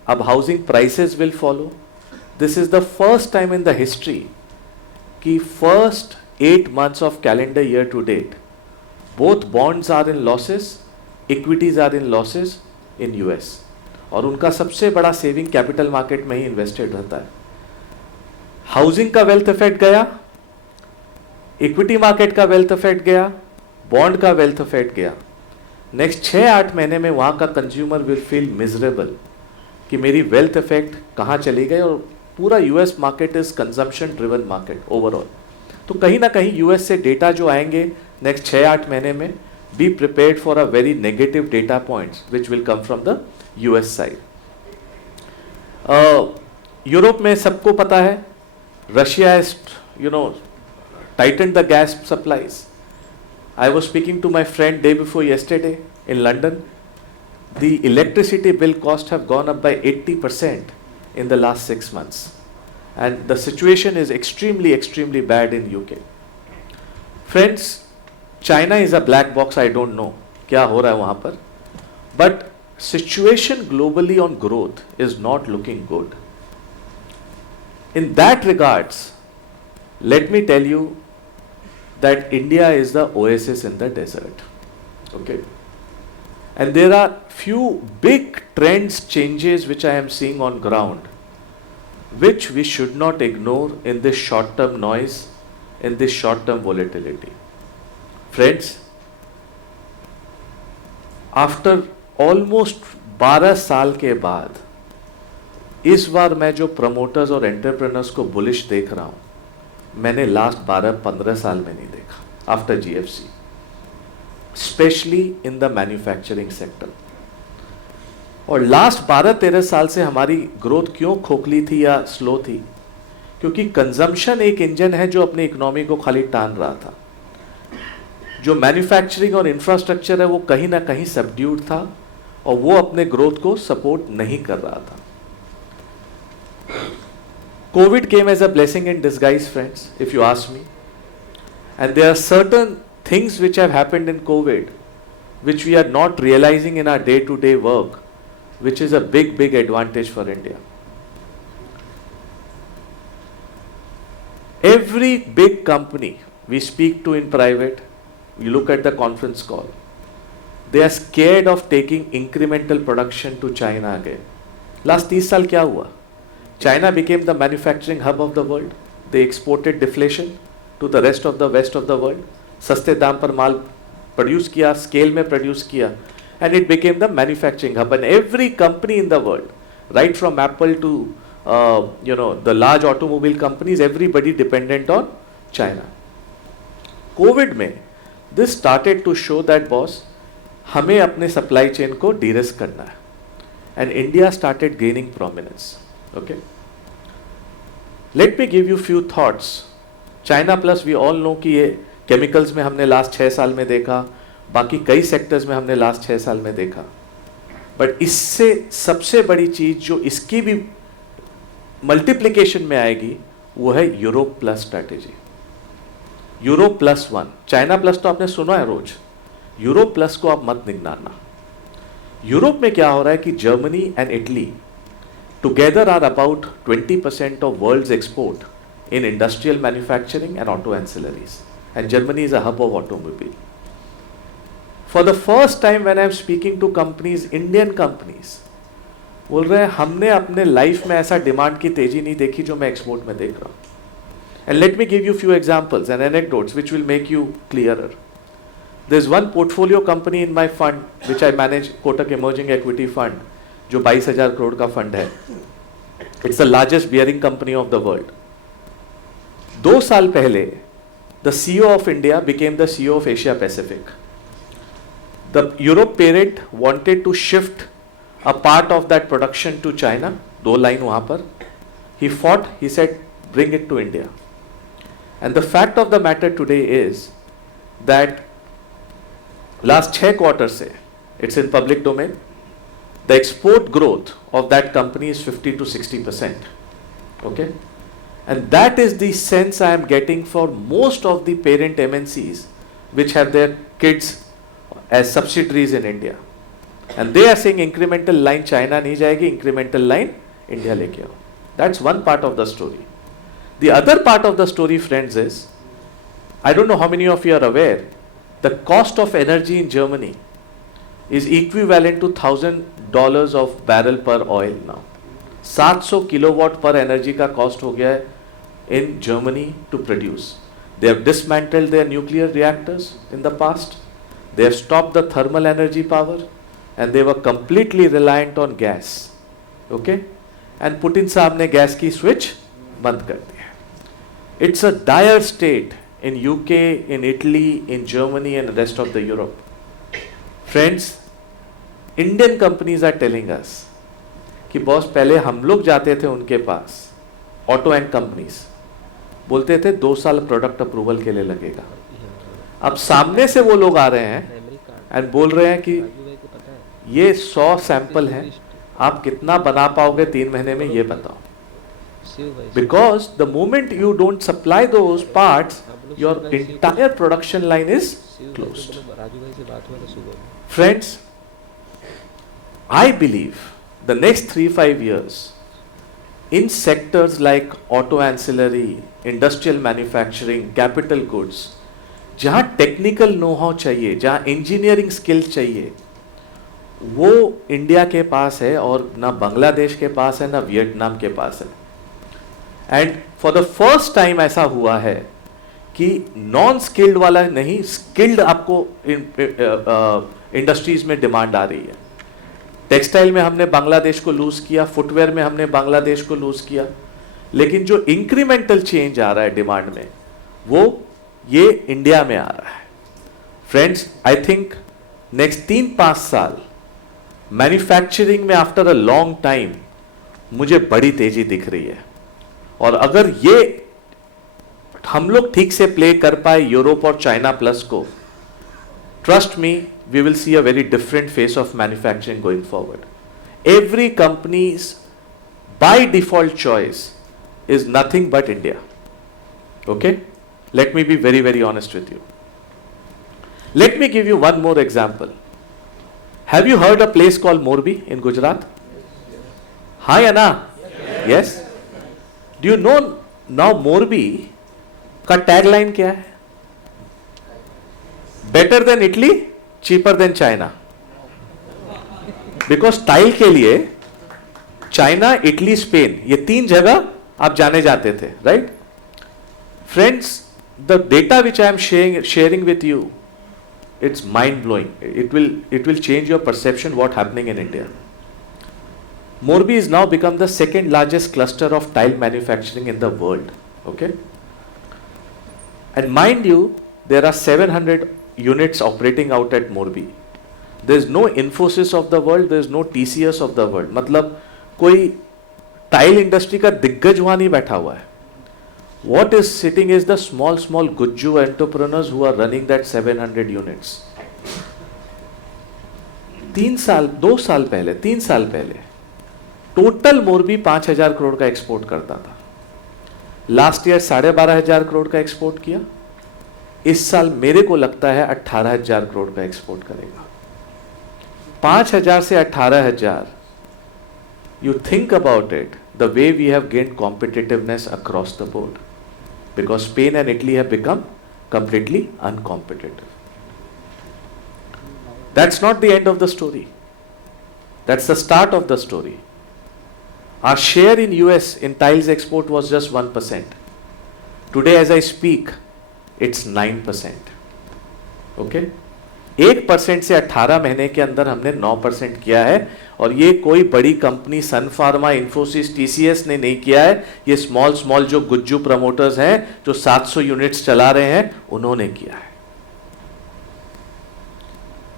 अब housing prices will follow. This is the first time in the history कि first 8 months of calendar year to date both bonds are in losses, equities are in losses in US, और उनका सबसे बड़ा saving capital market में ही invested रहता है। Housing का wealth effect गया, इक्विटी मार्केट का वेल्थ इफेक्ट गया, बॉन्ड का वेल्थ इफेक्ट गया। नेक्स्ट 6-8 महीने में वहाँ का कंज्यूमर विल फील मिजरेबल कि मेरी वेल्थ इफेक्ट कहाँ चली गई, और पूरा US market is consumption driven market overall. तो कहीं ना कहीं यूएस से डेटा जो आएंगे नेक्स्ट 6-8 महीने में, be prepared for a very negative data points which will come from the US side. Europe में सबको पता है Russia has, tightened the gas supplies. I was speaking to my friend day before yesterday in London. The electricity bill cost have gone up by 80% in the last 6 months. And the situation is extremely, extremely bad in UK. Friends, China is a black box, I don't know क्या हो रहा है वहाँ पर. But situation globally on growth is not looking good. In that regards, let me tell you that India is the oasis in the desert. Okay? And there are few big trends, changes which I am seeing on ground, which we should not ignore in this short-term noise, in this short-term volatility. Friends, after almost 12 साल के बाद इस बार मैं जो promoters और entrepreneurs को bullish देख रहा हूं, मैंने लास्ट 12-15 साल में नहीं देखा after GFC, specially in the manufacturing sector. और लास्ट 12-13 साल से हमारी ग्रोथ क्यों खोखली थी या स्लो थी? क्योंकि कंजम्पशन एक इंजन है जो अपनी इकोनॉमी को खाली टान रहा था. जो मैन्युफैक्चरिंग और इंफ्रास्ट्रक्चर है वो कहीं ना कहीं सबड्यूड था और वो अपने ग्रोथ को सपोर्ट नहीं कर रहा था. COVID came as a blessing in disguise, friends, if you ask me. And there are certain things which have happened in COVID which we are not realizing in our day-to-day work, which is a big, big advantage for India. Every big company we speak to in private, you look at the conference call, they are scared of taking incremental production to China again. Last 30 साल क्या हुआ? China became the manufacturing hub of the world. They exported deflation to the rest of the world. सस्ते दाम पर माल produce किया, scale में produce किया, and it became the manufacturing hub. And every company in the world, right from Apple to the large automobile companies, everybody dependent on China. COVID में this started to show that boss, हमें अपने supply chain को de-risk करना है, and India started gaining prominence. Okay. Let me give you few thoughts. China plus we all know कि ये chemicals में हमने last 6 साल में देखा, बाकी कई sectors में हमने last 6 साल में देखा. But इससे सबसे बड़ी चीज जो इसकी भी multiplication में आएगी वो है Europe plus strategy. Europe plus 1, China plus तो आपने सुना है रोज, यूरोप प्लस को आप मत निगनाना. यूरोप में क्या हो रहा है कि Germany and Italy together are about 20% of world's export in industrial manufacturing and auto ancillaries, and Germany is a hub of automobile. For the first time when I am speaking to companies, Indian companies बोल रहे हैं हमने अपने life में ऐसा demand की तेजी नहीं देखी जो मैं एक्सपोर्ट में देख रहा हूँ. And let me give you few examples and anecdotes which will make you clearer. There's one portfolio company in my fund which I manage, Kotak Emerging Equity Fund, जो 22,000 करोड़ का फंड है. It's the largest bearing company of the world. 2 साल पहले the CEO of India became the CEO of Asia Pacific. The Europe parent wanted to shift a part of that production to China. 2 line वहाँ पर. He fought, he said bring it to India. And the fact of the matter today is that last 6 quarters से, it's in public domain, the export growth of that company is 50 to 60%. Okay? And that is the sense I am getting for most of the parent MNCs which have their kids as subsidiaries in India. And they are saying incremental line China nahi jayegi, incremental line India leke aao. That's one part of the story. The other part of the story, friends, is, I don't know how many of you are aware, the cost of energy in Germany is equivalent to $1,000 of barrel per oil now. 700 kilowatt per energy का cost हो गया है in Germany to produce. They have dismantled their nuclear reactors in the past. They have stopped the thermal energy power, and they were completely reliant on gas. Okay? And Putin साहब ने gas की switch बंद कर दिया. It's a dire state in UK, in Italy, in Germany, and the rest of the Europe. Friends, Indian companies are telling us कि boss पहले हम लोग जाते थे उनके पास, ऑटो एंड कंपनीज बोलते थे 2 साल प्रोडक्ट अप्रूवल के लिए लगेगा. अब सामने से वो लोग आ रहे हैं एंड बोल रहे हैं कि ये 100 सैंपल हैं, आप कितना बना पाओगे 3 महीने में ये बताओ. Because the moment you don't supply those parts, your entire production line is closed. Friends, I believe the next 3-5 years in sectors like auto ancillary, industrial manufacturing, capital goods, जहाँ टेक्निकल नो हाउ चाहिए, जहाँ engineering skills चाहिए, वो India के पास है और ना बांग्लादेश के पास है ना वियतनाम के पास है. And for the first time ऐसा हुआ है कि नॉन स्किल्ड वाला नहीं, स्किल्ड आपको इंडस्ट्रीज में डिमांड आ रही है. टेक्सटाइल में हमने बांग्लादेश को लूज किया, फुटवेयर में हमने बांग्लादेश को लूज किया, लेकिन जो इंक्रीमेंटल चेंज आ रहा है डिमांड में वो ये इंडिया में आ रहा है. फ्रेंड्स, आई थिंक नेक्स्ट 3-5 साल मैन्युफैक्चरिंग में आफ्टर अ लॉन्ग टाइम मुझे बड़ी तेजी दिख रही है. और अगर ये हम लोग ठीक से प्ले कर पाए यूरोप और चाइना प्लस को, trust me, we will see a very different face of manufacturing going forward. Every company's by default choice is nothing but India. Okay? Let me be very, very honest with you. Let me give you one more example. Have you heard a place called Morbi in Gujarat? Hi, Anna? Yes? Do you know now Morbi का tagline क्या है? Better than Italy, cheaper than China. Because tile के लिए China, Italy, Spain, ये 3 जगह आप जाने जाते थे, right? Friends, the data which I am sharing with you, it's mind blowing. It will change your perception what happening in India. Morbi is now become the second largest cluster of tile manufacturing in the world. Okay? And mind you, there are 700 units operating out at Morbi. There is no Infosys of the world, there is no TCS of the world. मतलब कोई tile industry का दिग्गज वहां नहीं बैठा हुआ है. What is sitting is the small Gujju entrepreneurs who are running that 700 units. 3 साल पहले टोटल मोरबी 5,000 करोड़ का एक्सपोर्ट करता था. लास्ट ईयर 12,500 करोड़ का एक्सपोर्ट किया. इस साल मेरे को लगता है 18,000 करोड़ का एक्सपोर्ट करेगा. 5,000 से 18,000. You think about it, the way we have gained competitiveness across the board, because Spain and Italy have become completely uncompetitive. That's not the end of the story. That's the start of the story. Our share in US in tiles export was just 1%. Today as I speak, it's 9%. Okay? 1% से 18 महीने के अंदर हमने 9% किया है. और ये कोई बड़ी कंपनी सन फार्मा, इन्फोसिस, टीसीएस ने नहीं किया है. ये स्मॉल जो गुज्जू प्रमोटर्स हैं जो 700 यूनिट्स चला रहे हैं, उन्होंने किया है.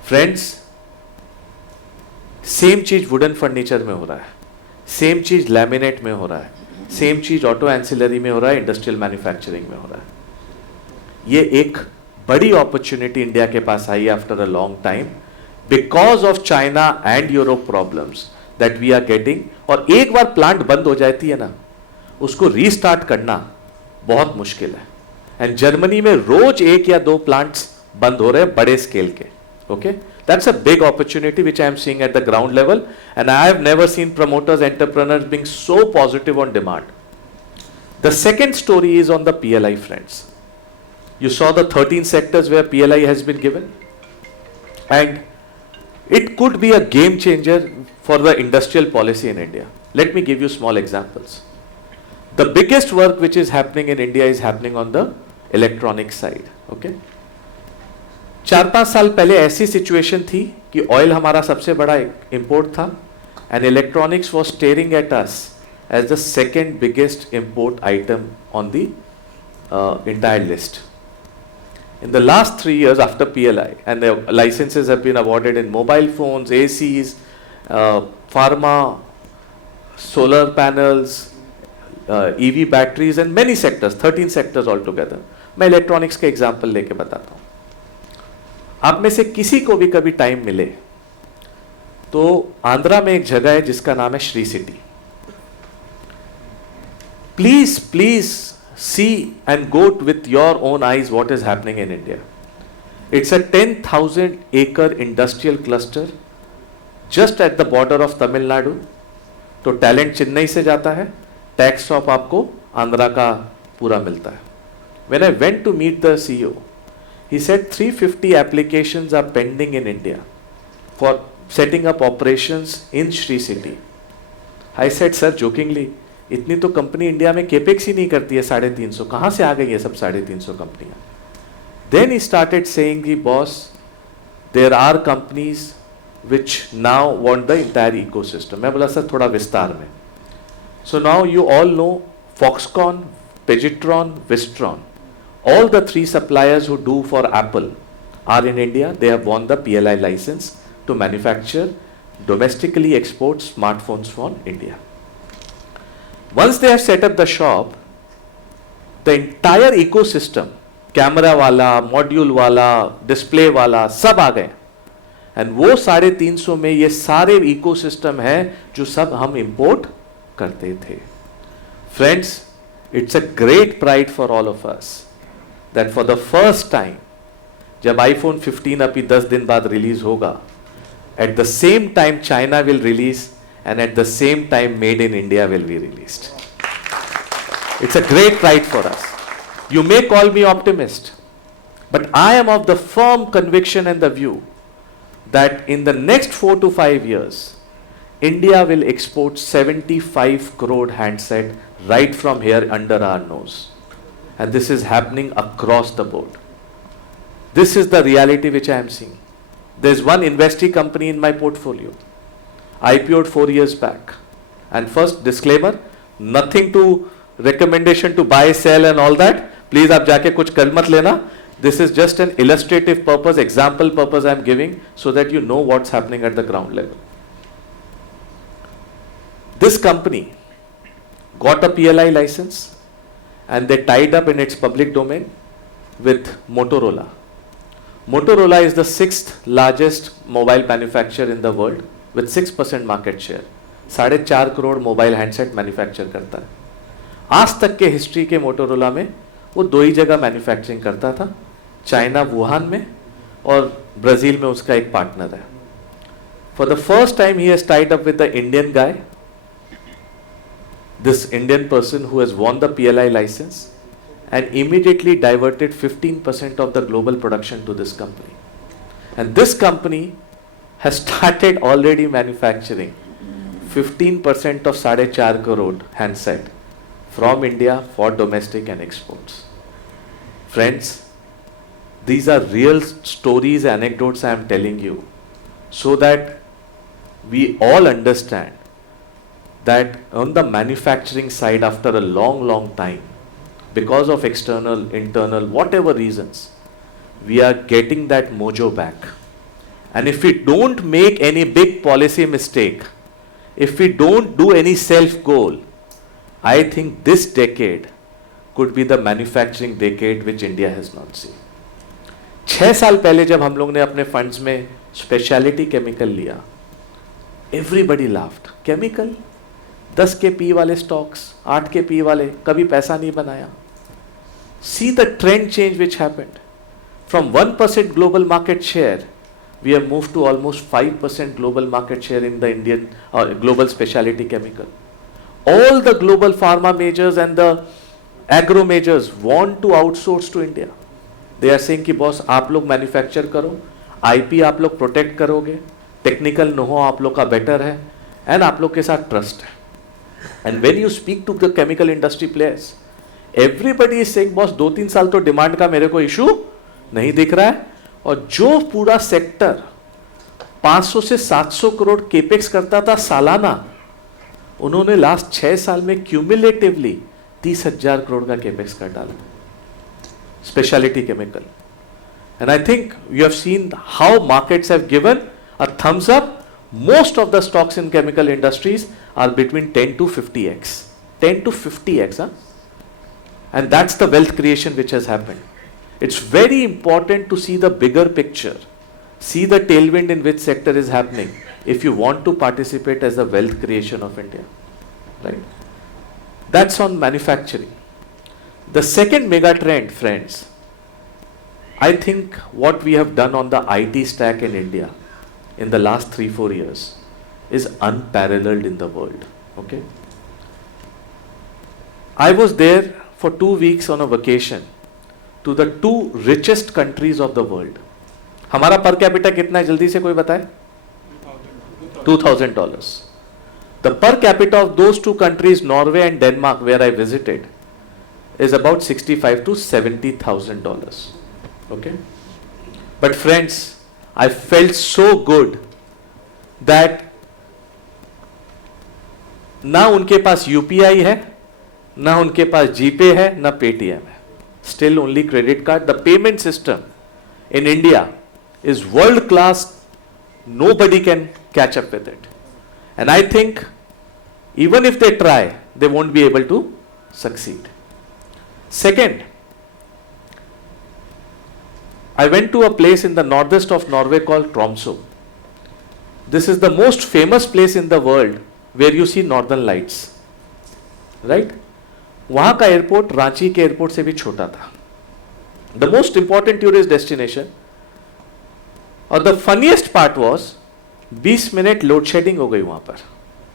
फ्रेंड्स, सेम चीज वुडन फर्नीचर में हो रहा है, सेम चीज लैमिनेट में हो रहा है, सेम चीज ऑटो एंसिलरी में हो रहा है, इंडस्ट्रियल मैन्युफैक्चरिंग में हो रहा है. ये एक बड़ी अपॉर्चुनिटी इंडिया के पास आई after a long time because of China and Europe problems that we are getting. और एक बार प्लांट बंद हो जाती है ना, उसको रीस्टार्ट करना बहुत मुश्किल है. एंड जर्मनी में रोज 1 या 2 प्लांट्स बंद हो रहे हैं बड़े स्केल के. Okay, that's a big opportunity which I am seeing at the ground level, and I have never seen promoters, entrepreneurs being so positive on demand. The second story is on the PLI, friends. You saw the 13 sectors where PLI has been given, and it could be a game changer for the industrial policy in India. Let me give you small examples. The biggest work which is happening in India is happening on the electronic side. Okay. 4-5 साल पहले ऐसी situation थी कि oil हमारा सबसे बड़ा import था and electronics was staring at us as the second biggest import item on the entire list. In the last 3 years after PLI, and the licenses have been awarded in mobile phones, ACs, pharma, solar panels, EV batteries and many sectors, 13 sectors altogether. मैं electronics के example लेके बताता हूँ. आप में से किसी को भी कभी टाइम मिले तो आंध्रा में एक जगह है जिसका नाम है Shri city. Please see and go with your own eyes what is happening in India. It's a 10,000 acre industrial cluster just at the border of Tamil Nadu, तो टैलेंट चेन्नई से जाता है, टैक्स ऑफ आपको आंध्रा का पूरा मिलता है. When I went to meet the CEO, he said 350 applications are pending in India for setting up operations in Sri City. I said, sir, jokingly, इतनी तो कंपनी इंडिया में केपेक्स ही नहीं करती है 350, कहाँ से आ गई ये सब 350 कंपनियां? Then he started saying, कि boss, there are companies which now want the entire ecosystem. मैं बोला सर थोड़ा विस्तार में. So now you all know Foxconn, Pegitron, Wistron. All the three suppliers who do for Apple are in India. They have won the PLI license to manufacture domestically export smartphones from India. Once they have set up the shop, the entire ecosystem, camera wala, module wala, display wala, सब आ गए. And वो 350 में ये सारे ecosystem है जो सब हम import करते थे. Friends, it's a great pride for all of us that for the first time, जब iPhone 15 अभी 10 दिन बाद रिलीज होगा, at the same time China will release and at the same time made in India will be released. It's a great pride for us. You may call me optimist, but I am of the firm conviction and the view that in the next 4 to 5 years, India will export 75 crore handset right from here under our nose. And this is happening across the board. This is the reality which I am seeing. There's one investee company in my portfolio. IPO'd 4 years back. And first disclaimer, nothing to recommendation to buy, sell and all that. Please आप जाके कुछ कर मत लेना. This is just an illustrative purpose, example purpose I am giving so that you know what's happening at the ground level. This company got a PLI license and they tied up in its public domain with Motorola. Motorola is the 6th largest mobile manufacturer in the world with 6% market share. 4.5 crore mobile handset manufacture करता है. आज तक के history के Motorola में वो 2 ही जगह manufacturing करता था, चाइना वुहान में और ब्राज़ील में उसका एक पार्टनर है. For the first time he has tied up with the Indian guy, this Indian person who has won the PLI license and immediately diverted 15% of the global production to this company. And this company has started already manufacturing 15% of 4.5 crore handset from India for domestic and exports. Friends, these are real stories, anecdotes I am telling you so that we all understand that on the manufacturing side, after a long time, because of external, internal, whatever reasons, we are getting that mojo back. And if we don't make any big policy mistake, if we don't do any self goal, I think this decade could be the manufacturing decade which India has not seen. 6 साल पहले जब हम लोग ने अपने funds में speciality chemical लिया, everybody laughed. Chemical 10 के पी वाले स्टॉक्स, 8 के पी वाले, कभी पैसा नहीं बनाया. See the trend change which happened. From 1% global market share, we have moved to almost 5% global market share in the Indian global specialty chemical. All the global pharma majors and the agro majors want to outsource to India. They are saying कि boss आप लोग manufacture करो, IP आप लोग protect करोगे, technical know आप लोग का बेटर है एंड आप लोग के साथ ट्रस्ट है. And when you speak to the chemical industry players, everybody is saying boss 2-3 साल तो डिमांड का मेरे को इशू नहीं दिख रहा है. और जो पूरा सेक्टर 500 से 700 करोड़ केपेक्स करता था सालाना, उन्होंने लास्ट 6 साल में क्यूमुलेटिवली 30,000 करोड़ का केपेक्स कर डाला speciality chemical. And I think you have seen how markets have given a thumbs up. Most of the stocks in chemical industries are between 10 to 50x. 10 to 50x. And that's the wealth creation which has happened. It's very important to see the bigger picture. See the tailwind in which sector is happening if you want to participate as the wealth creation of India. Right? That's on manufacturing. The second mega trend, friends, I think what we have done on the IT stack in India in the last 3-4 years is unparalleled in the world. Okay. I was there for 2 weeks on a vacation to the 2 richest countries of the world. हमारा per capita कितना है जल्दी से कोई बताए? $2,000. The per capita of those 2 countries, Norway and Denmark, where I visited, is about $65,000 to $70,000. Okay. But friends, I felt so good that ना उनके पास UPI है, ना उनके पास GPay है, ना Paytm है. Still only credit card. The payment system in India is world class. Nobody can catch up with it. And I think even if they try, they won't be able to succeed. Second, I went to a place in the northeast of Norway called Tromsø. This is the most famous place in the world where you see northern lights. Right? वहाँ का airport Ranchi के airport से भी छोटा था. The most important tourist destination. और the funniest part was 20 minute load shedding हो गई वहाँ पर.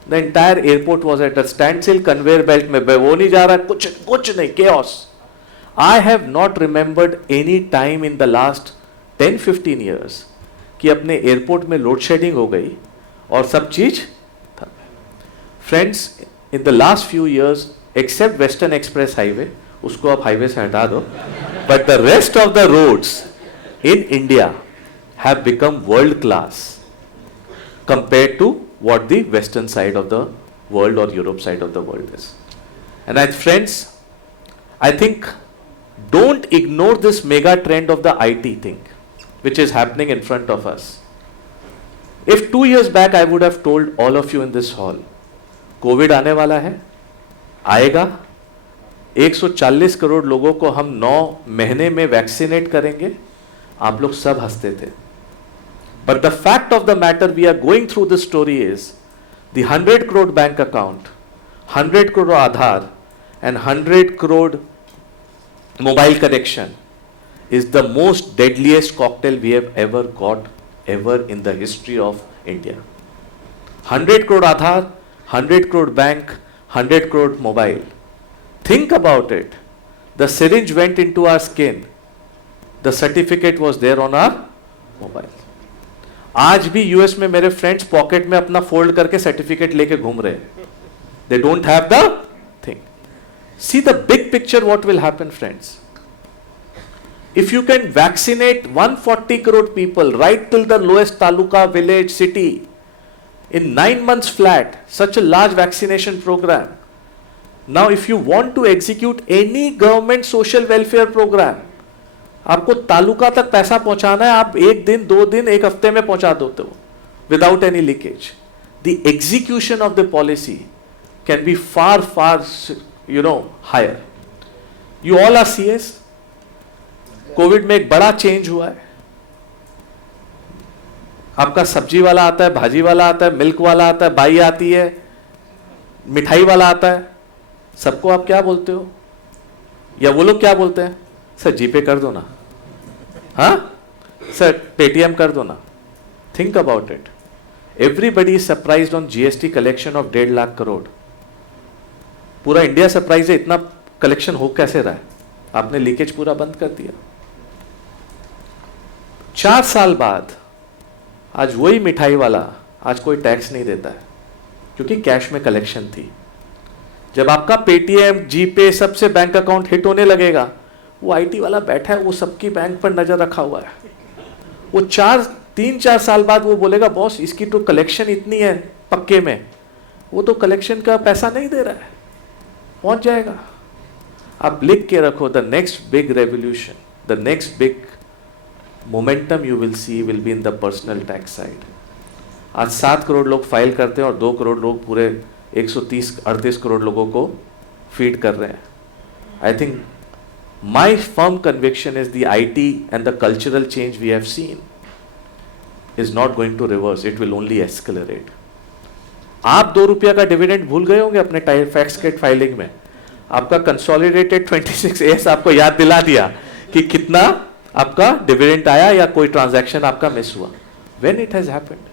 The entire airport was at a standstill. conveyor belt में वो नहीं जा रहा, कुछ नहीं, chaos. I have not remembered any time in the last 10-15 years कि अपने एयरपोर्ट में लोड शेडिंग हो गई और सब चीज. Friends, in the last few years, except Western Express Highway, उसको आप हाईवे से हटा दो, but the rest of the roads in India have become world class compared to what the western side of the world or Europe side of the world is. And friends, I think don't ignore this mega trend of the IT thing which is happening in front of us. If 2 years back I would have told all of you in this hall, Covid आने वाला है, आएगा, 140 करोड़ लोगों को हम 9 महीने में vaccinate करेंगे, आप लोग सब हंसते थे. But the fact of the matter, we are going through this story is the 100 crore bank account, 100 crore Aadhaar and 100 crore mobile connection is the most deadliest cocktail we have ever got ever in the history of India. 100 crore Aadhaar, 100 crore bank, 100 crore mobile. Think about it. The syringe went into our skin. The certificate was there on our mobile. आज भी US में मेरे friends pocket में अपना fold करके certificate लेके घूम रहे हैं. They don't have the thing. See the big picture what will happen friends. If you can vaccinate 140 crore people right till the lowest taluka, village, city in 9 months flat, such a large vaccination program. Now if you want to execute any government social welfare program, आपको तालुका तक पैसा पहुंचाना है, आप 1 दिन 2 दिन 1 हफ्ते में पहुंचा देते हो without any leakage. The execution of the policy can be far higher. You all are CS. Covid में एक बड़ा चेंज हुआ है. आपका सब्जी वाला आता है, भाजी वाला आता है, मिल्क वाला आता है, बाई आती है, मिठाई वाला आता है. सबको आप क्या बोलते हो? या वो लोग क्या बोलते हैं? सर जीपे कर दो ना, हाँ सर पेटीएम कर दो ना. Think about it. Everybody is surprised on GST collection of 1.5 lakh crore. पूरा इंडिया सरप्राइज है, इतना कलेक्शन हो कैसे रहा है? आपने लीकेज पूरा बंद कर दिया. 4 साल बाद आज वही मिठाई वाला आज कोई टैक्स नहीं देता है क्योंकि कैश में कलेक्शन थी. जब आपका पेटीएम, जीपे, सबसे बैंक अकाउंट हिट होने लगेगा, वो आईटी वाला बैठा है, वो सबकी बैंक पर नजर रखा हुआ है. वो 3-4 साल बाद वो बोलेगा बॉस इसकी तो कलेक्शन इतनी है पक्के में, वो तो कलेक्शन का पैसा नहीं दे रहा है. पहुंच जाएगा. आप लिख के रखो, the next big revolution, the next big momentum you will see will be in the personal tax side. आज 7 करोड़ लोग फाइल करते हैं और 2 करोड़ लोग पूरे 138 करोड़ लोगों को फीड कर रहे हैं. I think my firm conviction is the IT and the cultural change we have seen is not going to reverse, it will only escalate. आप 2 रुपया का डिविडेंड भूल गए होंगे अपने टैक्स के फाइलिंग में. आपका कंसोलिडेटेड 26A आपको याद दिला दिया कि कितना आपका डिविडेंड आया या कोई ट्रांजैक्शन आपका मिस हुआ. When it has happened,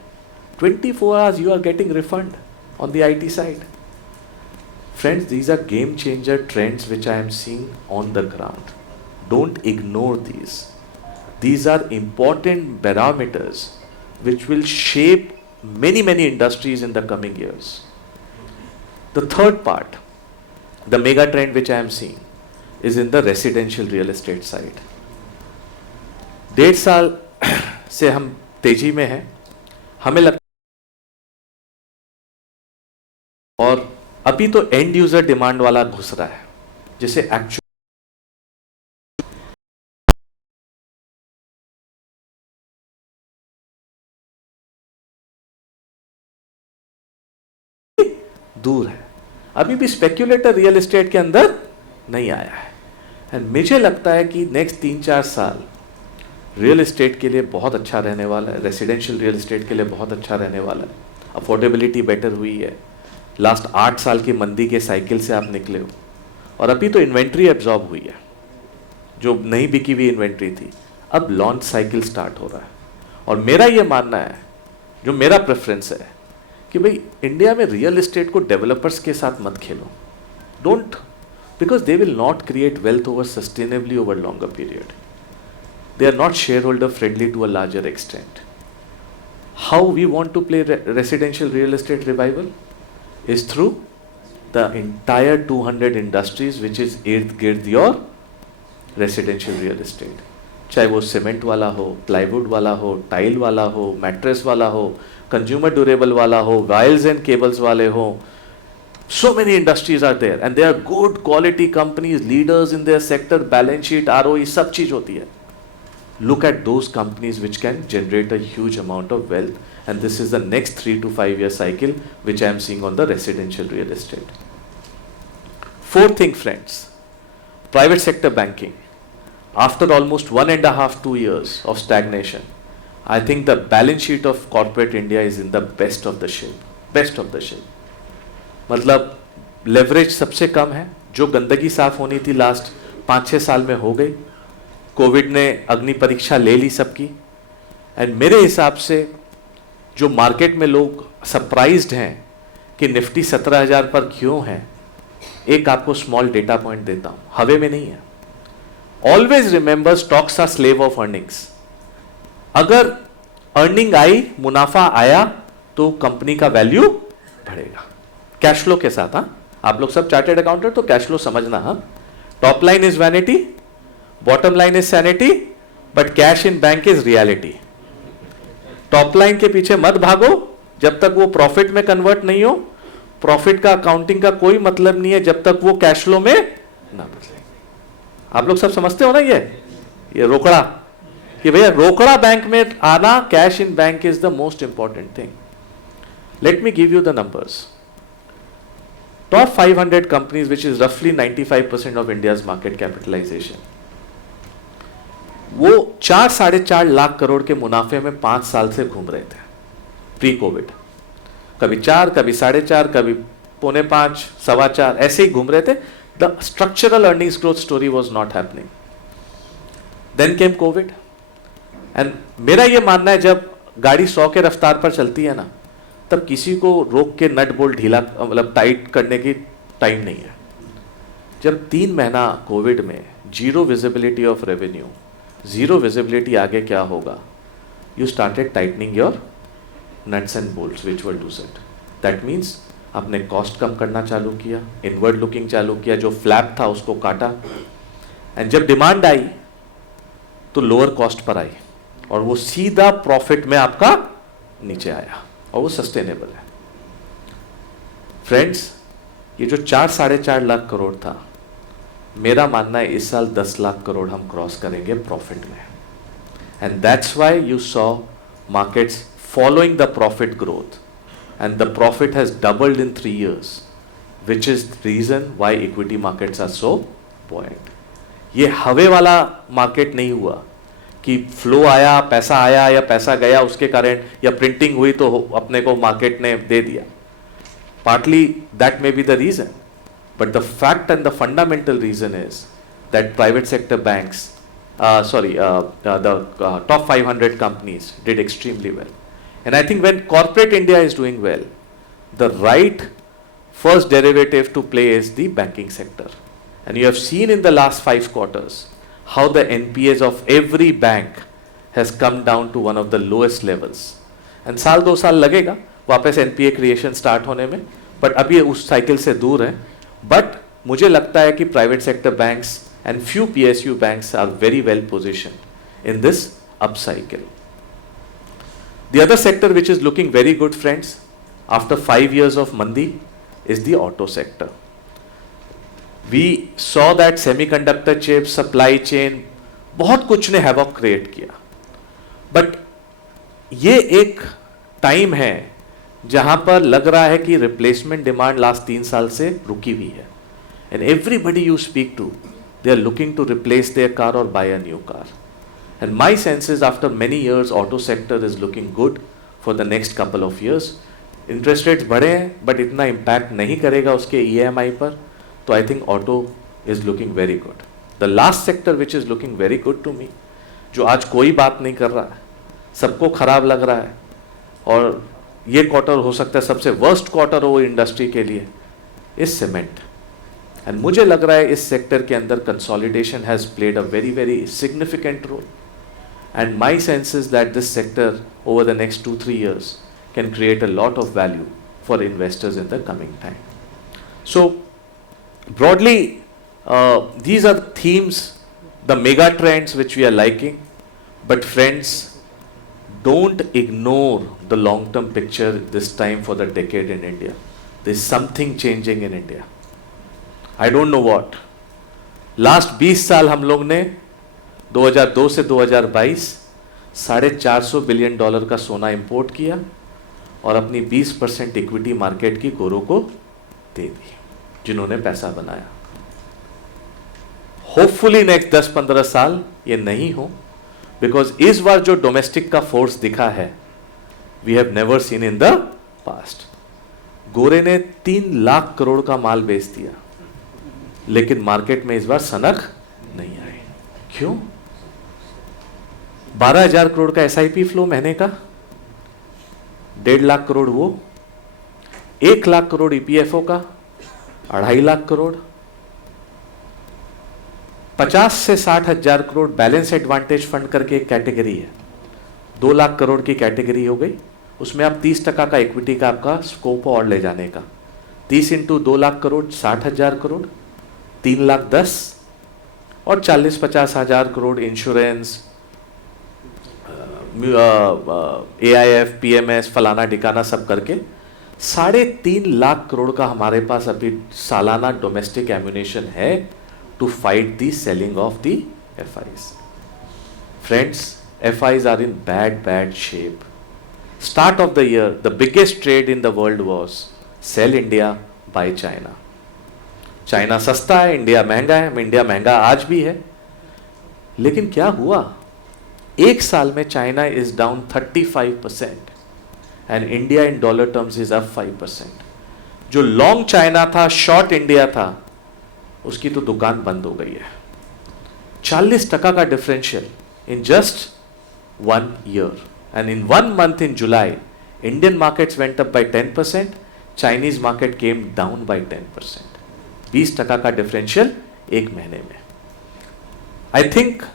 24 hours you are getting refund on the IT side. Friends, these are game changer trends which I am seeing on the ground. Don't ignore these. These are important parameters which will shape many industries in the coming years. The third part, the mega trend which I am seeing, is in the residential real estate side. 1.5 साल से हम तेजी में हैं, हमें लगता और अभी तो एंड यूजर डिमांड वाला घुस रहा है, जिसे एक्चुअल दूर है, अभी भी स्पेक्यूलेटर रियल एस्टेट के अंदर नहीं आया है। एंड मुझे लगता है कि नेक्स्ट 3-4 साल रियल एस्टेट के लिए बहुत अच्छा रहने वाला है, रेसिडेंशियल रियल एस्टेट के लिए बहुत अच्छा रहने वाला है। अफोर्डेबिलिटी बेटर हुई है, लास्ट 8 साल की मंदी के साइकिल से आप निकले हो, और अभी तो इन्वेंट्री एब्जॉर्ब हुई है, जो नहीं बिकी हुई इन्वेंट्री थी, अब लॉन्च साइकिल स्टार्ट हो रहा है। और मेरा ये मानना है, जो मेरा प्रेफरेंस है, कि भाई इंडिया में रियल एस्टेट को डेवलपर्स के साथ मत खेलो, don't, because they will not create wealth over sustainably over longer period, they are not share holder friendly to a larger extent. How we want to play residential real estate revival is through the entire 200 industries which is ird-gird your residential real estate. चाहे वो cement वाला हो, plywood वाला हो, tile वाला हो, mattress वाला हो, कंज्यूमर ड्यूरेबल वाला हो, वायर्स एंड केबल्स वाले हो. So many industries are there and they are good quality companies, leaders in their sector, balance sheet, ROE, सब चीज होती है. Look at those companies which can generate a huge amount of wealth, and this is the next 3 to 5 year cycle which I am seeing on the residential real estate. Fourth thing, friends, private sector banking. After almost 1.5-2 years of stagnation, I think the balance sheet of corporate India is in the best of the shape. Best of the shape. मतलब leverage सबसे कम है, जो गंदगी साफ होनी थी last 5-6 साल में हो गई. कोविड ने अग्नि परीक्षा ले ली सबकी, एंड मेरे हिसाब से जो मार्केट में लोग सरप्राइज्ड हैं कि निफ्टी 17,000 पर क्यों है, एक आपको स्मॉल डेटा पॉइंट देता हूं, हवे में नहीं है. Always remember, stocks are slave of earnings. अगर अर्निंग आई, मुनाफा आया, तो कंपनी का वैल्यू बढ़ेगा कैश फ्लो के साथ. हाँ, आप लोग सब चार्टेड अकाउंटेंट, तो कैश फ्लो समझना. हाँ, top line is vanity, bottom line is sanity, but cash in bank is reality. Top line के पीछे मत भागो जब तक वो प्रॉफिट में कन्वर्ट नहीं हो. प्रॉफिट का अकाउंटिंग का कोई मतलब नहीं है जब तक वो कैश फ्लो में ना बदले. आप लोग सब समझते हो ना ये रोकड़ा, कि भैया रोकड़ा बैंक में आना, cash in bank is the most important thing. Let me give you the numbers. Top 500 companies which is रफली 95% ऑफ इंडियाज मार्केट कैपिटलाइजेशन, वो 4-4.5 लाख करोड़ के मुनाफे में 5 साल से घूम रहे थे प्री कोविड. कभी 4, कभी 4.5, कभी 4.25, 4.25, ऐसे ही घूम रहे थे. The structural earnings growth story was not happening. Then came COVID, and मेरा ये मानना है, जब गाड़ी 100 के रफ्तार पर चलती है ना, तब किसी को रोक के नट बोल्ट ढीला, मतलब टाइट करने की टाइम नहीं है. जब 3 महीना कोविड में zero visibility of revenue, zero visibility आगे क्या होगा, you started tightening your nuts and bolts which will do it. That means आपने कॉस्ट कम करना चालू किया, इनवर्ड लुकिंग चालू किया, जो फ्लैप था उसको काटा, एंड जब डिमांड आई तो लोअर कॉस्ट पर आई, और वो सीधा प्रॉफिट में आपका नीचे आया, और वो सस्टेनेबल है. फ्रेंड्स, ये जो 4-4.5 लाख करोड़ था, मेरा मानना है इस साल 10 लाख करोड़ हम क्रॉस करेंगे प्रॉफिट में. And that's why you saw markets following the profit growth, and the profit has doubled in 3 years, which is reason why equity markets are so buoyant. ये हवे वाला मार्केट नहीं हुआ कि फ्लो आया, पैसा आया या पैसा गया उसके कारण, या प्रिंटिंग हुई तो अपने को मार्केट ने दे दिया. Partly that may be the reason, but the fact and the fundamental reason is that private sector banks, the top 500 companies did extremely well. And I think when corporate India is doing well, the right first derivative to play is the banking sector. And you have seen in the last 5 quarters how the NPAs of every bank has come down to one of the lowest levels. And साल 2 साल लगेगा वापस NPA creation start होने में, but अभी उस cycle से दूर है. But मुझे लगता है कि private sector banks and few PSU banks are very well positioned in this up cycle. The other sector which is looking very good, friends, after 5 years of mandi, is the auto sector. We saw that semiconductor chips, supply chain, बहुत कुछ ने havoc create किया. But ये एक time है जहां पर लग रहा है कि रिप्लेसमेंट डिमांड लास्ट 3 साल से रुकी हुई है. And everybody you speak to, they are looking to replace their car और buy a new car. And my sense is after many years auto sector is looking good for the next couple of years. Interest rates बढ़े हैं but इतना impact नहीं करेगा उसके EMI पर, तो I think auto is looking very good. The last sector which is looking very good to me, जो आज कोई बात नहीं कर रहा है, सबको खराब लग रहा है और ये क्वार्टर हो सकता है सबसे वर्स्ट क्वार्टर हो इंडस्ट्री के लिए, इस सीमेंट. एंड मुझे लग रहा है इस सेक्टर के अंदर consolidation has played a very very significant role. And my sense is that this sector over the next 2-3 years can create a lot of value for investors in the coming time. So broadly, these are themes, the mega trends which we are liking. But friends, don't ignore the long-term picture this time for the decade in India. There's something changing in India. I don't know what. Last 20 साल हम लोग ने 2002 से 2022 $450 billion का सोना import किया और अपनी 20% इक्विटी मार्केट की गोरों को दे दी जिन्होंने पैसा बनाया. होपफुली नेक्स्ट 10-15 साल ये नहीं हो, बिकॉज इस बार जो डोमेस्टिक का फोर्स दिखा है we have never seen in the past. गोरे ने 3 लाख करोड़ का माल बेच दिया, लेकिन मार्केट में इस बार सनक नहीं आई. क्यों? 12,000 करोड़ का SIP फ्लो महीने का, 1.5 लाख करोड़ वो, 1 लाख करोड़ EPFO का, 2.5 लाख करोड़, 50 से 60 हजार करोड़ बैलेंस एडवांटेज फंड करके एक कैटेगरी है, 2 लाख करोड़ की कैटेगरी हो गई. उसमें आप 30% का इक्विटी का आपका स्कोप और ले जाने का, 30 इंटू 2 लाख करोड़ 60,000 करोड़, 3 लाख 10 और 40-50 हजार करोड़ इंश्योरेंस, AIF, PMS, फलाना डिकाना सब करके 3.5 लाख करोड़ का हमारे पास अभी सालाना डोमेस्टिक एम्यूनेशन है to fight the selling of the FIs. Friends, FIs are in bad shape. Start of the year, the biggest trade in the world was sell India, buy China. China सस्ता है, India महंगा है, India महंगा आज भी है. लेकिन क्या हुआ? एक साल में China is down 35% and India in dollar terms is up 5%. जो लॉन्ग चाइना था, शॉर्ट इंडिया था, उसकी तो दुकान बंद हो गई है. 40% का differential in just 1 year. And in 1 month in July, Indian markets went up by 10%, Chinese market came down by 10%. 20% का डिफरेंशियल एक महीने में. I think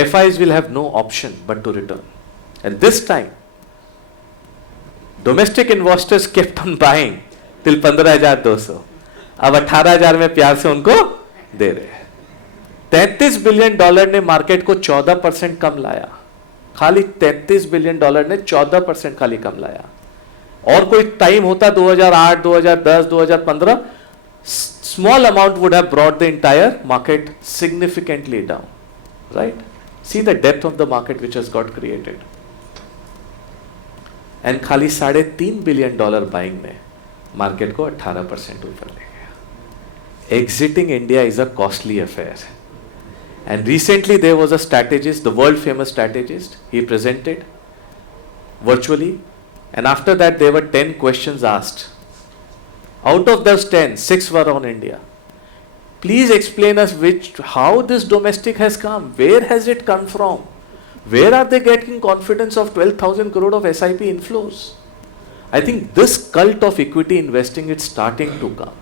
FIs will have no option but to return. And this time, domestic investors kept on buying till 15,200. अब 18,000 में प्यार से उनको दे रहे हैं. $33 बिलियन ने मार्केट को 14% कम लाया. खाली $33 बिलियन ने 14% खाली कम लाया. और कोई टाइम होता 2008, 2010, 2015, small amount would have brought the entire market significantly down. Right? See the depth of the market which has got created. And खाली $3.5 बिलियन बाइंग ने मार्केट को 18% ऊपर ले गया. Exiting India is a costly affair. And recently there was a strategist, the world famous strategist, he presented virtually, and after that there were 10 questions asked. Out of those 10, 6 were on India. Please explain us how this domestic has come, where has it come from, Where are they getting confidence of 12,000 crore of SIP inflows? I think this cult of equity investing is starting to come.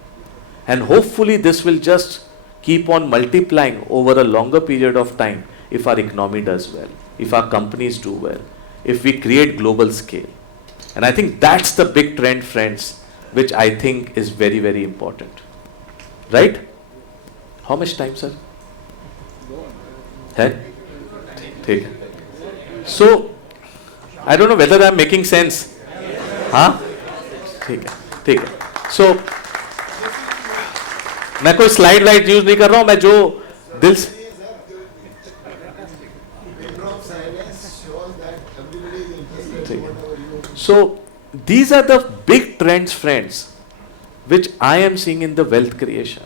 And hopefully this will just keep on multiplying over a longer period of time if our economy does well, if our companies do well, if we create global scale. And I think that's the big trend, friends, which I think is very, very important. Right? How much time, sir? है? ठीक है. So, I don't know whether I'm making sense. हाँ? ठीक है. So, मैं कोई slide wide use नहीं कर रहा हूं, मैं जो दिल से So these are the big trends, friends, which I am seeing in the wealth creation.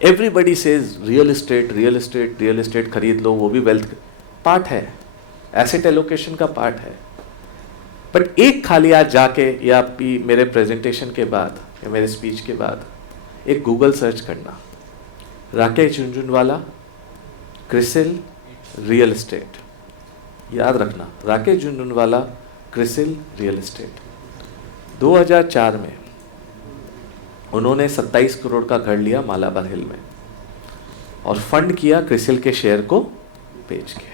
Everybody says real estate खरीद लो, वो भी wealth पार्ट है, asset allocation का पार्ट है. बट एक खाली आज जाके या मेरे प्रेजेंटेशन के बाद या मेरे स्पीच के बाद एक गूगल सर्च करना, राकेश झुनझुनवाला क्रिसिल रियल एस्टेट, याद रखना, राकेश झुनझुनवाला क्रिसिल रियल एस्टेट. 2004 में उन्होंने 27 करोड़ का घर लिया मालाबार हिल में और फंड किया क्रिसिल के शेयर को बेच के.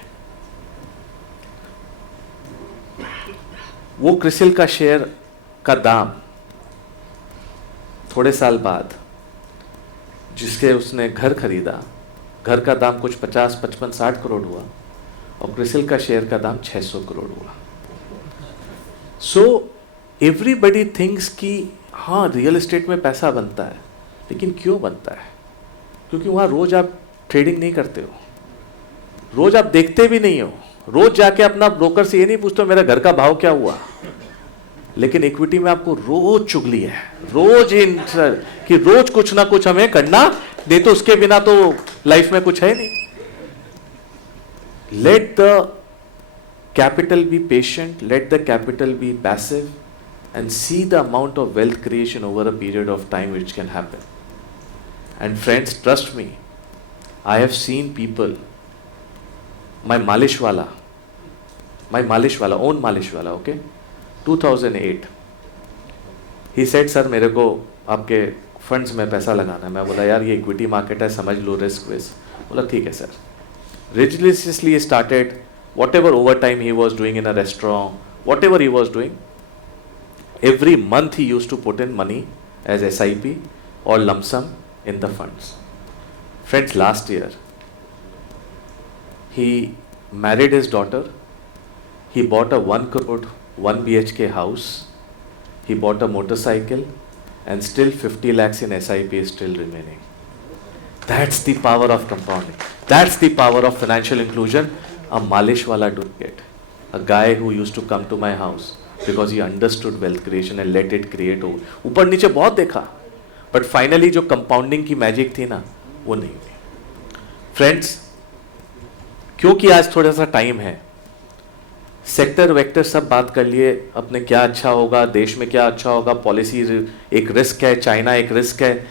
वो क्रिसिल का शेयर का दाम थोड़े साल बाद जिसके उसने घर खरीदा, घर का दाम कुछ 50, 55, 60 करोड़ हुआ और क्रिसिल का शेयर का दाम 600 करोड़ हुआ. सो एवरीबडी थिंक्स कि हाँ रियल एस्टेट में पैसा बनता है, लेकिन क्यों बनता है? क्योंकि वहाँ रोज आप ट्रेडिंग नहीं करते हो, रोज आप देखते भी नहीं हो, रोज जाके अपना ब्रोकर से ये नहीं पूछते हो मेरा घर का भाव क्या हुआ. लेकिन इक्विटी में आपको रोज चुगली है, रोज कि रोज कुछ ना कुछ हमें करना, नहीं तो उसके बिना तो लाइफ में कुछ है नहीं. Let the capital be patient, let the capital be passive, and see the amount of wealth creation over a period of time which can happen. And friends, trust me, I have seen people, my Malishwala, own Malishwala, okay, 2008, he said, sir, मेरे को आपके funds में पैसा लगाना है. मैं बोला यार ये इक्विटी मार्केट है, समझ लो रिस्क विस्क. बोला ठीक है sir. Religiously started whatever overtime he was doing in a restaurant, whatever he was doing, every month he used to put in money as SIP or lump sum in the funds. Friends, last year he married his daughter, he bought a 1 crore 1 BHK house, he bought a motorcycle, and still 50 lakhs in SIP is still remaining. That's the power of compounding. That's the power of financial inclusion. A Malishwala doing it. A guy who used to come to my house because he understood wealth creation and let it create. ऊपर नीचे बहुत देखा, but finally जो compounding की magic थी ना, वो नहीं हुई. Friends, क्योंकि आज थोड़ा सा टाइम है, सेक्टर वेक्टर सब बात कर लिए, अपने क्या अच्छा होगा, देश में क्या अच्छा होगा, पॉलिसी एक रिस्क है, चाइना एक रिस्क है,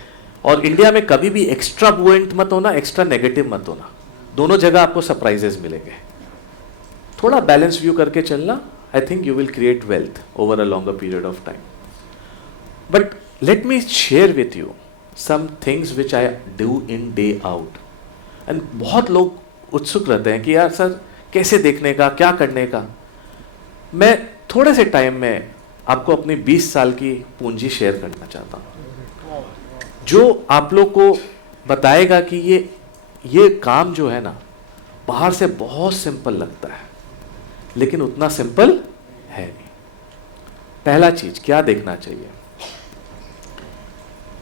और इंडिया में कभी भी एक्स्ट्रा बुएंट मत होना, एक्स्ट्रा नेगेटिव मत होना. दोनों जगह आपको सरप्राइजेस मिलेंगे. थोड़ा बैलेंस व्यू करके चलना, I think you will create wealth over a longer period of time. But let me share with you some things which I do in day out. And बहुत लोग उत्सुक रहते हैं कि यार सर कैसे देखने का, क्या करने का. मैं थोड़े से टाइम में आपको अपनी 20 साल की पूंजी शेयर करना चाहता हूँ, जो आप लोग को बताएगा कि ये काम जो है ना, बाहर से बहुत सिंपल लगता है लेकिन उतना सिंपल है नहीं. पहला चीज क्या देखना चाहिए,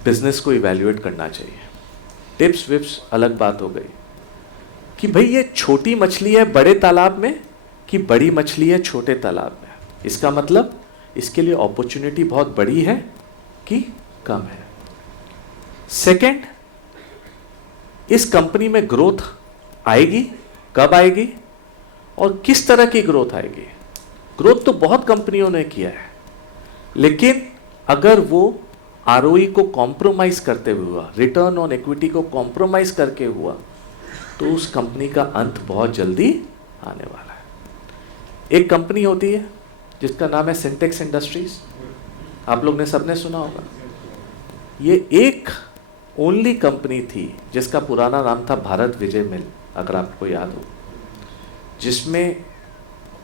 बिजनेस को इवैल्यूएट करना चाहिए. टिप्स विप्स अलग बात हो गई कि भाई ये छोटी मछली है बड़े तालाब में कि बड़ी मछली है छोटे तालाब में. इसका मतलब इसके लिए अपॉर्चुनिटी बहुत बड़ी है कि कम है. सेकंड, इस कंपनी में ग्रोथ आएगी, कब आएगी और किस तरह की ग्रोथ आएगी. ग्रोथ तो बहुत कंपनियों ने किया है, लेकिन अगर वो आरओई को कॉम्प्रोमाइज करते हुए हुआ, रिटर्न ऑन इक्विटी को कॉम्प्रोमाइज करके हुआ, तो उस कंपनी का अंत बहुत जल्दी आने वाला है. एक कंपनी होती है जिसका नाम है सिंटेक्स इंडस्ट्रीज, आप लोग ने सबने सुना होगा। ये एक ओनली कंपनी थी जिसका पुराना नाम था भारत विजय मिल, अगर आपको याद हो, जिसमें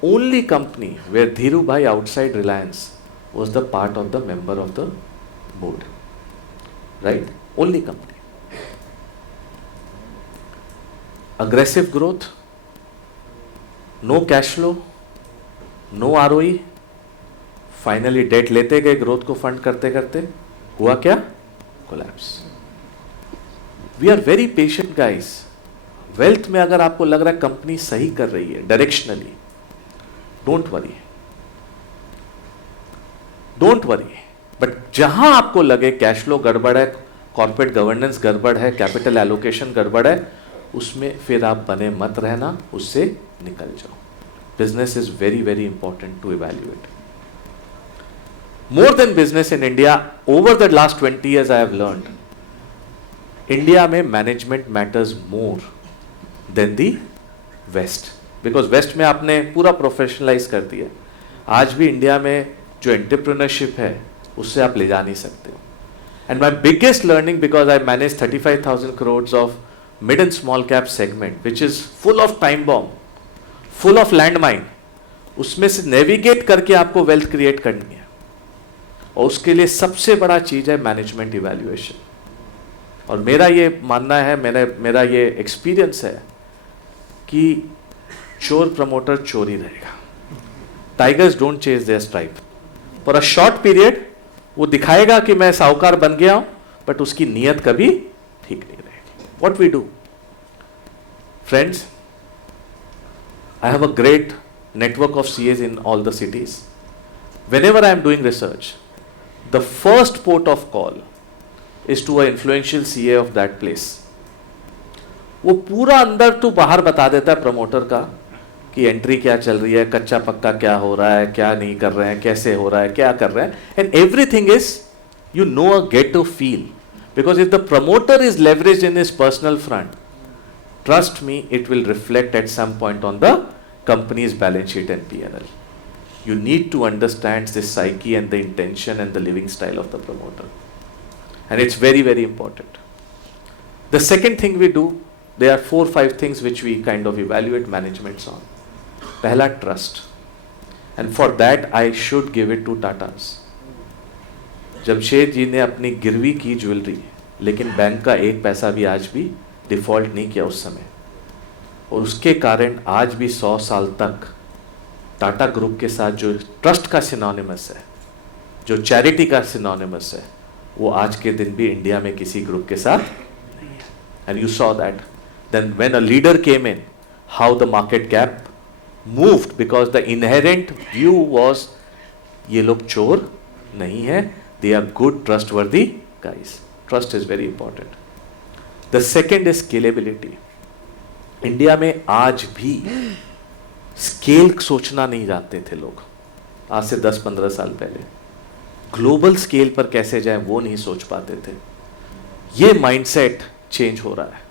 ओनली कंपनी वेयर धीरू भाई outside Reliance was the part of the member of the board, right? Only company. Aggressive growth, no cash flow, no ROE, finally debt लेते गए growth को fund करते करते हुआ क्या? Collapse. We are very patient guys. Wealth में अगर आपको लग रहा है कंपनी सही कर रही है directionally, don't worry. Don't worry, but जहां आपको लगे कैश फ्लो गड़बड़ है, कॉर्पोरेट गवर्नेंस गड़बड़ है, कैपिटल एलोकेशन गड़बड़ है, उसमें फिर आप बने मत रहना, उससे निकल जाओ. Business is very very important to evaluate. More than business in India, over the last 20 years I have learned, India में management matters more than the West, because West में आपने पूरा प्रोफेशनलाइज कर दिया. आज भी इंडिया में जो एंटरप्रेन्योरशिप है उससे आप ले जा नहीं सकते हो. And my biggest learning, because I manage 35,000 crores of mid and small cap segment which is full of time bomb, full of land mine, उसमें से नेविगेट करके आपको वेल्थ क्रिएट करनी है, और उसके लिए सबसे बड़ा चीज है मैनेजमेंट इवैल्यूएशन. और मेरा ये मानना है, मेरा ये एक्सपीरियंस है कि चोर प्रमोटर चोर ही रहेगा. Tigers don't chase their stripe. For a short period वो दिखाएगा कि मैं साहूकार बन गया हूं, बट उसकी नीयत कभी ठीक नहीं रहेगी. What we do friends, I have a great network of CAs in all the cities. Whenever I am doing research, the first port of call is to an influential CA of that place. वो पूरा अंदर तो बाहर बता देता है promoter का कि एंट्री क्या चल रही है, कच्चा पक्का क्या हो रहा है, क्या नहीं कर रहे हैं, कैसे हो रहा है, क्या कर रहे हैं, and everything is you know a gate to feel. Because if the promoter is leveraged in his personal front, trust me, it will reflect at some point on the company's balance sheet and P&L. You need to understand the psyche and the intention and the living style of the promoter, and it's very very important. The second thing we do, there are 4-5 things which we kind of evaluate managements on. पहला trust, and for that I should give it to Tatas. Jamshed ji ने अपनी गिरवी की jewellery, लेकिन bank का एक पैसा भी आज भी डिफॉल्ट नहीं किया उस समय, और उसके कारण आज भी 100 साल तक टाटा ग्रुप के साथ जो ट्रस्ट का सिनोनिमस है, जो चैरिटी का सिनोनिमस है, वो आज के दिन भी इंडिया में किसी ग्रुप के साथ नहीं है. And you saw that then when a leader came in, how the market cap moved, because the inherent view was ये लोग चोर नहीं है, they are good trustworthy guys. Trust is very important. The second is scalability. India में आज भी scale सोचना नहीं जानते थे लोग. आज से 10-15 साल पहले ग्लोबल स्केल पर कैसे जाएं वो नहीं सोच पाते थे. ये माइंडसेट चेंज हो रहा है,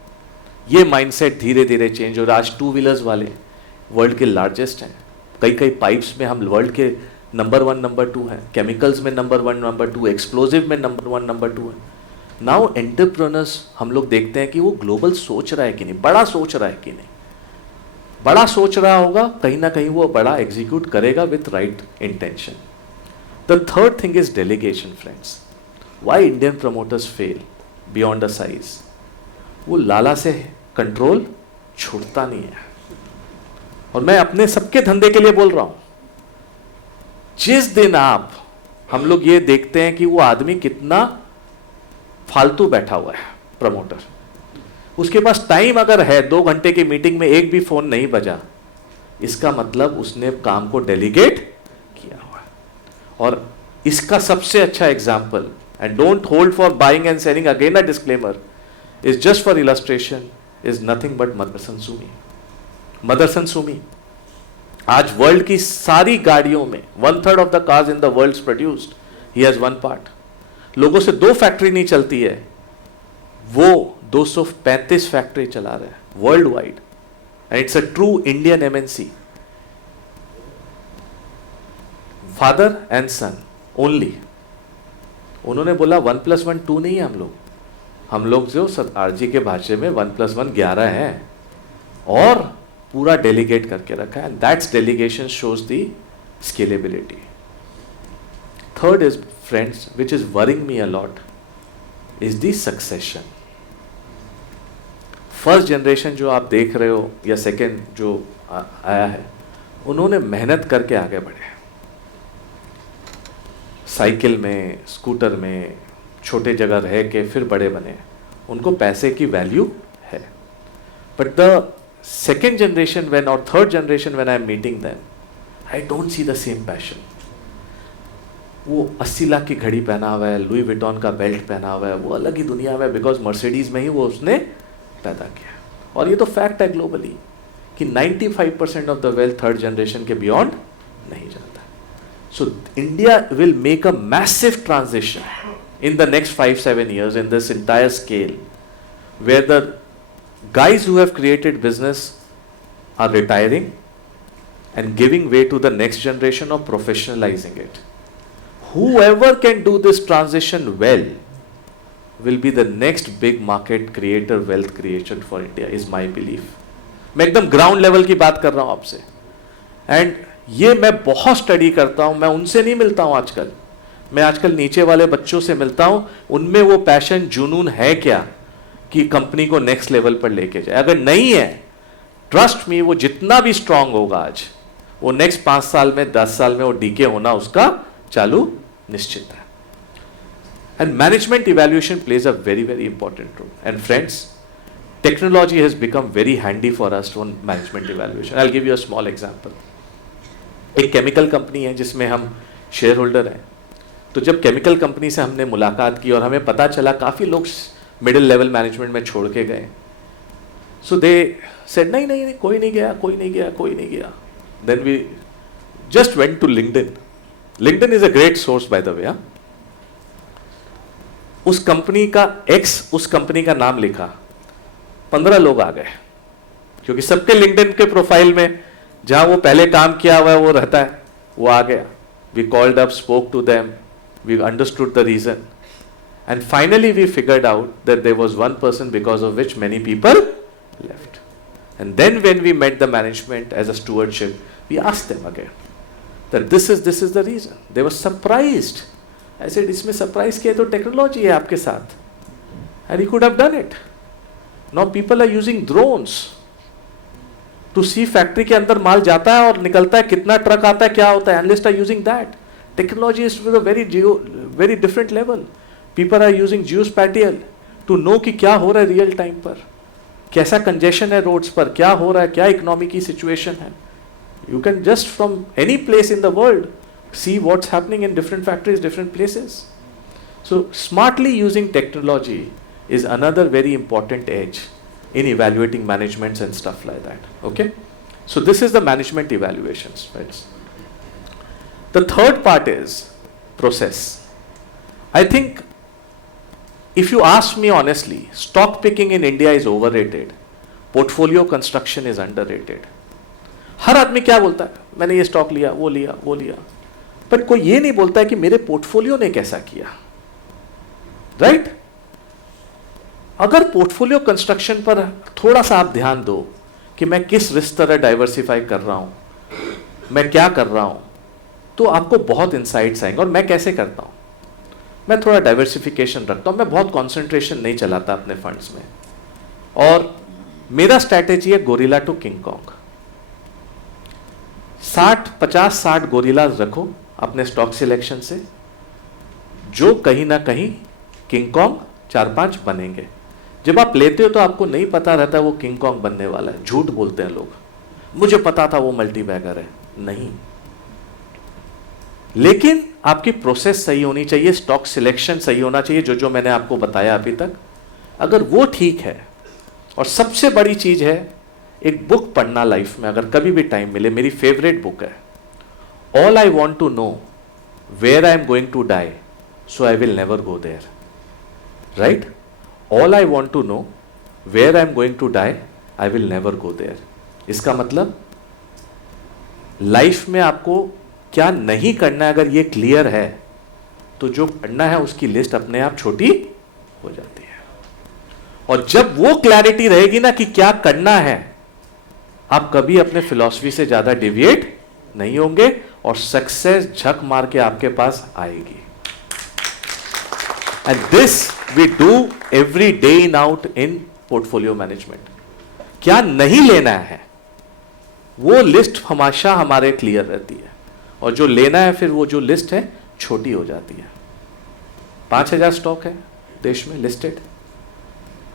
ये माइंडसेट धीरे धीरे चेंज हो रहा है. आज 2 व्हीलर्स वाले वर्ल्ड के लार्जेस्ट हैं, कई पाइप्स में हम वर्ल्ड के नंबर 1 नंबर 2 हैं, केमिकल्स में नंबर 1 नंबर 2, एक्सप्लोजिव में नंबर 1 नंबर 2 है. नाउ एंटरप्रेन्योर्स हम लोग देखते हैं कि वो ग्लोबल सोच रहा है कि नहीं, बड़ा सोच रहा है कि नहीं. बड़ा सोच रहा होगा, कहीं ना कहीं वो बड़ा एग्जीक्यूट करेगा with right intention. The third thing is delegation. Friends, why Indian promoters fail beyond the size, वो लाला से कंट्रोल छूटता नहीं है. और मैं अपने सबके धंधे के लिए बोल रहा हूं, जिस दिन आप, हम लोग ये देखते हैं कि वो आदमी कितना फालतू बैठा हुआ है प्रमोटर, उसके पास टाइम अगर है 2 घंटे की मीटिंग में एक भी फोन नहीं बजा, इसका मतलब उसने काम को डेलीगेट किया हुआ है. और इसका सबसे अच्छा example, and don't hold for buying and selling, again a disclaimer, is just for illustration, is nothing but Motherson Sumi. Motherson Sumi आज वर्ल्ड की सारी गाड़ियों में 1/3 of the cars in the world produced, he has 1 part. लोगों से 2 फैक्ट्री नहीं चलती है, वो 235 फैक्ट्री चला रहे हैं world wide, and it's a true Indian MNC. Father and son only. उन्होंने बोला 1+1 2 नहीं है हम लोग जो आरजी के भाषा में 1+1 11 है, और पूरा डेलीगेट करके रखा है। That's delegation shows the scalability. Third is friends which is worrying me a lot is the succession. First generation जो आप देख रहे हो या सेकेंड जो आया है, उन्होंने मेहनत करके आगे बढ़े, साइकिल में, स्कूटर में, छोटे जगह रह के फिर बड़े बने, उनको पैसे की वैल्यू है। But the second generation when और third generation when I am meeting them, I don't see the same passion. वो 80 लाख की घड़ी पहना हुआ है, लुई विटॉन का बेल्ट पहना हुआ है, वो अलग ही दुनिया में, बिकॉज मर्सिडीज में ही वो उसने पैदा किया। और ये तो फैक्ट है ग्लोबली कि 95% of the wealth third generation के बियॉन्ड नहीं जाता। So India will make a massive transition in the next 5-7 years in this entire scale, where the guys who have created business are retiring and giving way to the next generation of professionalizing it. Whoever can do this transition well will be the next big market creator, wealth creation for India is my belief. मैं एकदम ground level की बात कर रहा हूँ आपसे, and ये मैं बहुत स्टडी करता हूँ। मैं उनसे नहीं मिलता हूँ आजकल, मैं आजकल नीचे वाले बच्चों से मिलता हूं, उनमें वो पैशन, जुनून है क्या कि कंपनी को नेक्स्ट लेवल पर लेके जाए। अगर नहीं है, ट्रस्ट मी, वो जितना भी स्ट्रांग होगा आज, वो नेक्स्ट 5 साल में, 10 साल में वो डीके होना उसका चालू निश्चित है। And management evaluation plays a very very important role. And friends, technology has become very handy for us on management evaluation. I will give you a small example. एक केमिकल कंपनी है जिसमें हम share holder हैं। तो जब chemical company से हमने मुलाकात की और हमें पता चला काफ़ी लोग मिडिल लेवल मैनेजमेंट में छोड़ के गए, सो दे सेड नहीं, कोई नहीं गया। Then we just went to LinkedIn. LinkedIn is a great source by the way. उस कंपनी का उस कंपनी का नाम लिखा, 15 लोग आ गए, क्योंकि सबके लिंक्डइन के प्रोफाइल में जहां वो पहले काम किया हुआ है वो रहता है, वो आ गया। We called up, spoke to them, we understood the reason, and finally we figured out that there was one person because of which many people left. And then when we met the management as a stewardship, we asked them again that this is the reason. They were surprised. I said, इसमें surprise क्या है, तो technology है आपके साथ, and he could have done it. Now people are using drones to see factory के अंदर माल जाता है और निकलता है, कितना ट्रक आता है, क्या होता है, analysts are using that. Technology is to a very different level. People are using geospatial to know कि क्या हो रहा है रियल टाइम पर, कैसा कंजेशन है रोड्स पर, क्या हो रहा है, क्या इकोनॉमी की सिचुएशन है। You can just from any place in the world see what's happening in different factories, different places. So smartly using technology is another very important edge in evaluating managements and stuff like that. Okay, so this is the management evaluations, friends. The third part is process. I think if you ask me honestly, stock picking in India is overrated. Portfolio construction is underrated. हर आदमी क्या बोलता है, मैंने ये stock लिया, वो लिया, पर कोई ये नहीं बोलता है कि मेरे पोर्टफोलियो ने कैसा किया, राइट? अगर पोर्टफोलियो कंस्ट्रक्शन पर थोड़ा सा आप ध्यान दो कि मैं किस रिस्क तरह डाइवर्सिफाई कर रहा हूं, मैं क्या कर रहा हूं, तो आपको बहुत इंसाइट्स आएंगे। और मैं कैसे करता हूं, मैं थोड़ा डाइवर्सिफिकेशन रखता हूं, मैं बहुत कंसंट्रेशन नहीं चलाता अपने फंड्स में, और मेरा स्ट्रैटेजी है gorilla to King Kong. 50-60 gorillas रखो अपने स्टॉक सिलेक्शन से, जो कहीं ना कहीं किंग कॉन्ग 4-5 बनेंगे। जब आप लेते हो तो आपको नहीं पता रहता वो किंग कॉन्ग बनने वाला है। झूठ बोलते हैं लोग, मुझे पता था वो मल्टी बैगर है, नहीं। लेकिन आपकी प्रोसेस सही होनी चाहिए, स्टॉक सिलेक्शन सही होना चाहिए, जो मैंने आपको बताया अभी तक, अगर वो ठीक है। और सबसे बड़ी चीज है एक बुक पढ़ना लाइफ में, अगर कभी भी टाइम मिले, मेरी फेवरेट बुक है, all I want to know where I am going to die so I will never go there, right? All I want to know where I am going to die I will never go there. इसका मतलब life में आपको क्या नहीं करना है, अगर ये क्लियर है तो जो करना है उसकी लिस्ट अपने आप छोटी हो जाती है। और जब वो क्लैरिटी रहेगी ना कि क्या करना है, आप कभी अपने फिलॉसफी से ज्यादा डिविएट नहीं होंगे और सक्सेस झक मार के आपके पास आएगी। And this we do every day in out in portfolio management. क्या नहीं लेना है वो लिस्ट हमेशा हमारे क्लियर रहती है, और जो लेना है फिर वो जो लिस्ट है छोटी हो जाती है। 5000 स्टॉक है देश में लिस्टेड,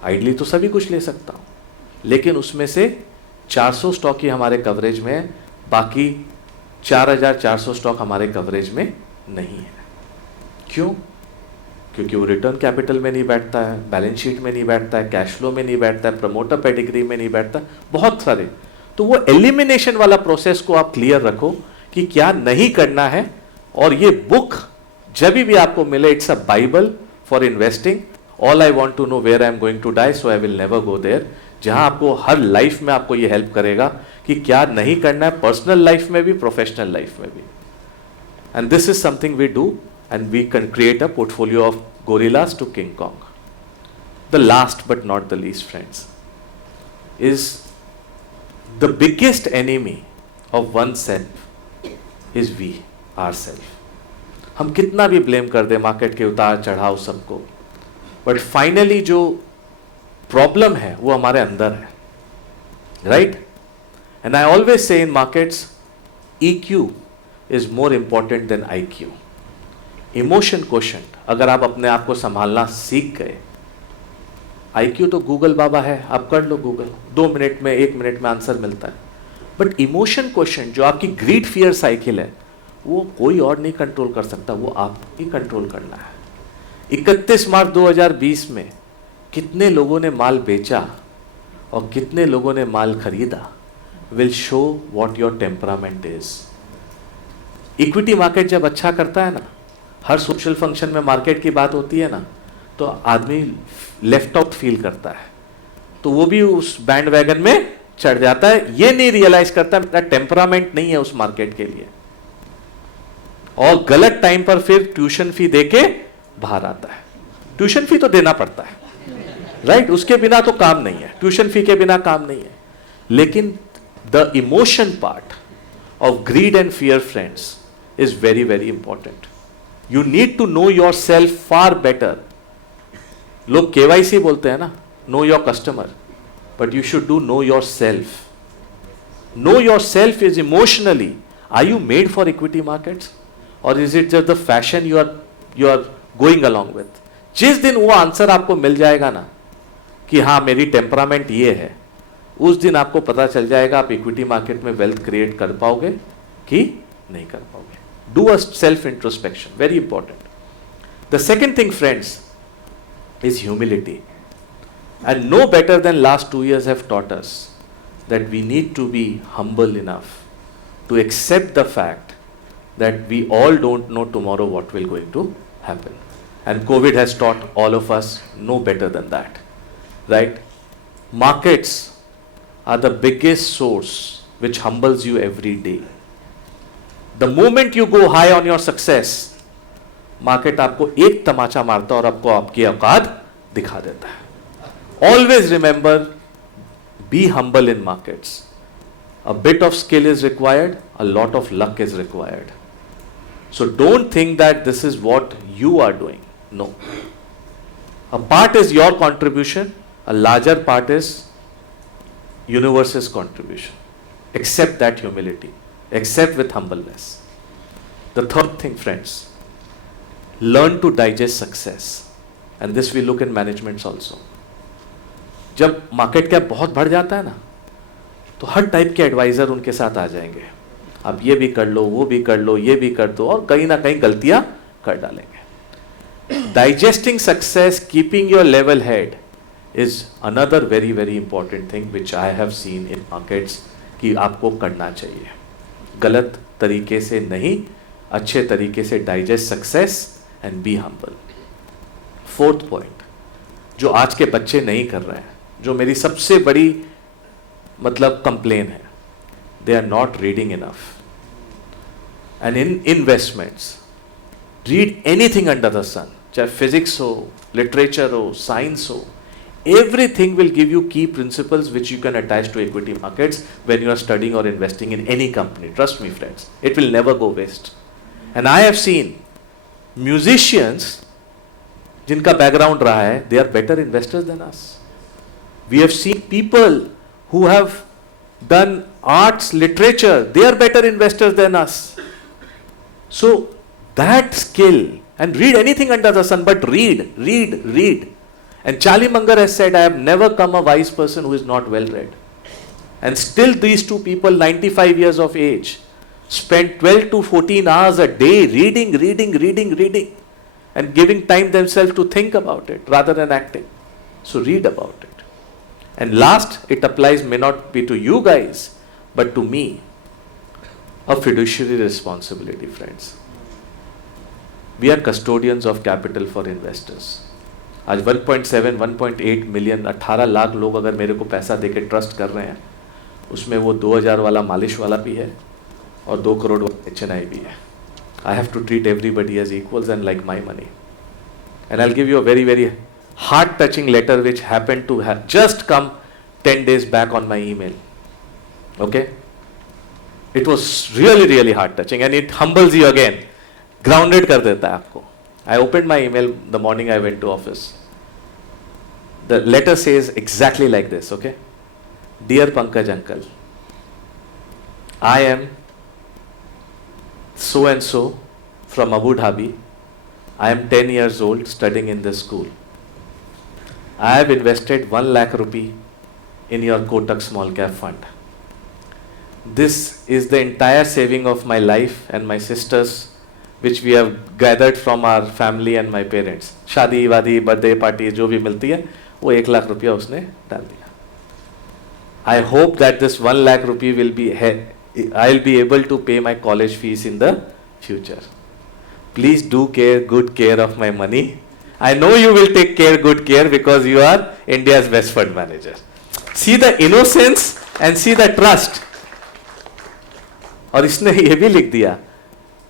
आइडली तो सभी कुछ ले सकता हूं, लेकिन उसमें से 400 स्टॉक ही हमारे कवरेज में है, बाकी 4400 स्टॉक हमारे कवरेज में नहीं है। क्यों? क्योंकि वो रिटर्न कैपिटल में नहीं बैठता है, बैलेंस शीट में नहीं बैठता है, कैश फ्लो में नहीं बैठता है, प्रमोटर पेडिग्री में नहीं बैठता, बहुत सारे। तो वो एलिमिनेशन वाला प्रोसेस को आप क्लियर रखो कि क्या नहीं करना है। और ये बुक जब भी आपको मिले, it's a Bible for investing. All I want to know where I am going to die, so I will never go there, जहां आपको हर लाइफ में आपको ये हेल्प करेगा कि क्या नहीं करना है, पर्सनल लाइफ में भी, प्रोफेशनल लाइफ में भी। And this is something we do, and we can create a portfolio of gorillas to King Kong. The last but not the least, friends, is the biggest enemy of oneself is we, ourselves. हम कितना भी blame कर दें market के उतार चढ़ाव सबको, but finally जो प्रॉब्लम है वो हमारे अंदर है, right? And I always say in markets EQ is more important than IQ. Emotion question अगर आप अपने आप को संभालना सीख गए, IQ तो गूगल बाबा है, आप कर लो गूगल, 2 मिनट में 1 मिनट में आंसर मिलता है। बट इमोशन क्वेश्चन जो आपकी ग्रीड फियर साइकिल है, वो कोई और नहीं कंट्रोल कर सकता, वो आप ही कंट्रोल करना है। 31 मार्च 2020 में कितने लोगों ने माल बेचा और कितने लोगों ने माल खरीदा will show what your temperament is. Equity market जब अच्छा करता है ना, हर सोशल फंक्शन में मार्केट की बात होती है ना, तो आदमी लेफ्ट आउट फील करता है, तो वो भी उस बैंड वैगन में चढ़ जाता है, ये नहीं रियलाइज करता मेरा टेम्परामेंट नहीं है उस मार्केट के लिए, और गलत टाइम पर फिर ट्यूशन फी देके बाहर आता है। ट्यूशन फी तो देना पड़ता है, राइट? उसके बिना तो काम नहीं है, ट्यूशन फी के बिना काम नहीं है। लेकिन the emotion part of grid and fear, friends, is very very important. You need to know yourself far better. लोग KYC बोलते हैं ना, know your customer, but you should do know yourself. Know yourself is emotionally, are you made for equity markets or is it just the fashion you are going along with? जिस दिन वो answer आपको मिल जाएगा ना कि हाँ मेरी temperament ये है, उस दिन आपको पता चल जाएगा आप इक्विटी मार्केट में वेल्थ क्रिएट कर पाओगे कि नहीं कर पाओगे। Do a self-introspection, very important. The second thing, friends, is humility. And no better than last 2 years have taught us that we need to be humble enough to accept the fact that we all don't know tomorrow what will going to happen. And COVID has taught all of us no better than that, right? Markets are the biggest source which humbles you every day. The moment you go high on your success, market आपको एक तमाचा मारता है और आपको आपकी औकात दिखा देता है। Always remember, be humble in markets. A bit of skill is required, a lot of luck is required. So don't think that this is what you are doing. No. A part is your contribution, a larger part is universe's contribution. Accept that humility. Accept with humbleness. The third thing, friends, learn to digest success, and this we look in managements also. जब market cap बहुत बढ़ जाता है ना, तो हर type के adviser उनके साथ आ जाएंगे, आप ये भी कर लो, वो भी कर लो, ये भी कर दो, और कहीं ना कहीं गलतियां कर डालेंगे। Digesting success, keeping your level head is another very very important thing which I have seen in markets कि आपको करना चाहिए। गलत तरीके से नहीं, अच्छे तरीके से digest success and be humble. Fourth point जो आज के बच्चे नहीं कर रहे हैं, जो मेरी सबसे बड़ी मतलब कंप्लेन है, they are not reading enough. And in investments, read anything under the sun, चाहे physics हो, literature हो, science हो, everything will give you key principles which you can attach to equity markets when you are studying or investing in any company. Trust me friends, it will never go waste. And I have seen musicians जिनका background रहा है, they are better investors than us. We have seen people who have done arts, literature, they are better investors than us. So that skill, and read anything under the sun, but read. And Charlie Munger has said, I have never come a wise person who is not well read. And still these two people, 95 years of age, spend 12 to 14 hours a day reading, and giving time themselves to think about it rather than acting. So read about it. And last, it applies may not be to you guys, but to me, a fiduciary responsibility, friends. We are custodians of capital for investors. आज 1.7, 1.8 million 18 lakh लोग अगर मेरे को पैसा देके trust कर रहे हैं, उसमें वो 2000 वाला मालिश वाला भी है और 2 करोड़ वाला HNI भी है. I have to treat everybody as equals and like my money. And I'll give you a very, very heart-touching letter which happened to have just come 10 days back on my email. Okay? It was really, really heart-touching and it humbles you again. Grounded कर देता है आपको. I opened my email the morning I went to office. The letter says exactly like this, okay? Dear Pankaj uncle, I am so and so from Abu Dhabi. I am 10 years old studying in this school. I have invested 1 lakh rupee in your Kotak small cap fund. This is the entire saving of my life and my sisters, which we have gathered from our family and my parents. शादी वादी birthday party जो भी मिलती है वो 1 लाख रुपया उसने डाल दिया. I hope that this 1 lakh rupee will be I'll be able to pay my college fees in the future. Please do good care of my money. I know you will take good care because you are India's best fund manager. See the innocence and see the trust. और इसने ये भी लिख दिया,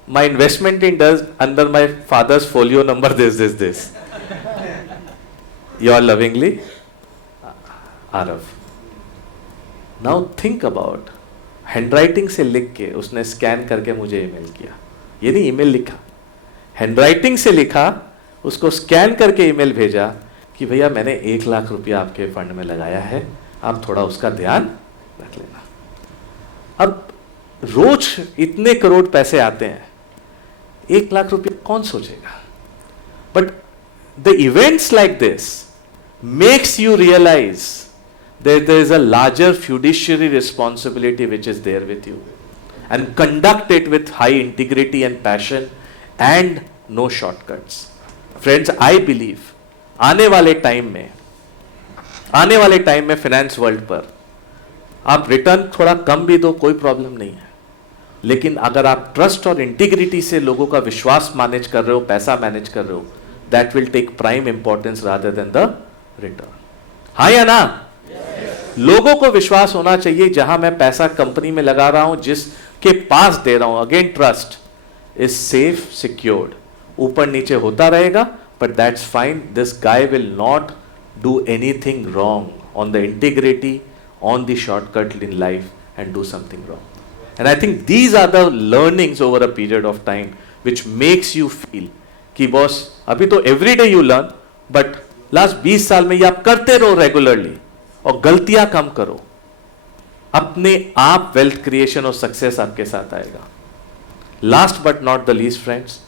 my investment in does under my father's folio number this. Your lovingly, Arav. Now think about, handwriting से लिख के उसने स्कैन करके मुझे ईमेल किया. ये नहीं ईमेल लिखा, हैंडराइटिंग से लिखा, उसको स्कैन करके ईमेल भेजा कि भैया मैंने 1 लाख रुपया आपके फंड में लगाया है, आप थोड़ा उसका ध्यान रख लेना. अब रोज इतने करोड़ पैसे आते हैं, 1 लाख रुपया कौन सोचेगा? But the events like this makes you realise that there is a larger fiduciary responsibility which is there with you, and conduct it with high integrity and passion and no shortcuts. Friends, I believe आने वाले time में finance world पर आप return थोड़ा कम भी दो, कोई problem नहीं है, लेकिन अगर आप ट्रस्ट और इंटीग्रिटी से लोगों का विश्वास मैनेज कर रहे हो, पैसा मैनेज कर रहे हो, that will take prime importance rather than the return. हाँ या ना? लोगों को विश्वास होना चाहिए जहां मैं पैसा कंपनी में लगा रहा हूं, जिसके पास दे रहा हूं, again trust is safe, secured. ऊपर नीचे होता रहेगा, but that's fine. This guy will not do anything wrong on the integrity, on the shortcut in life and do something wrong. And I think these are the learnings over a period of time which makes you feel कि boss अभी तो every day you learn, but last 20 साल में ये आप करते रहो regularly और गलतियां कम करो, अपने आप वेल्थ क्रिएशन और सक्सेस आपके साथ आएगा. Last but not the least friends,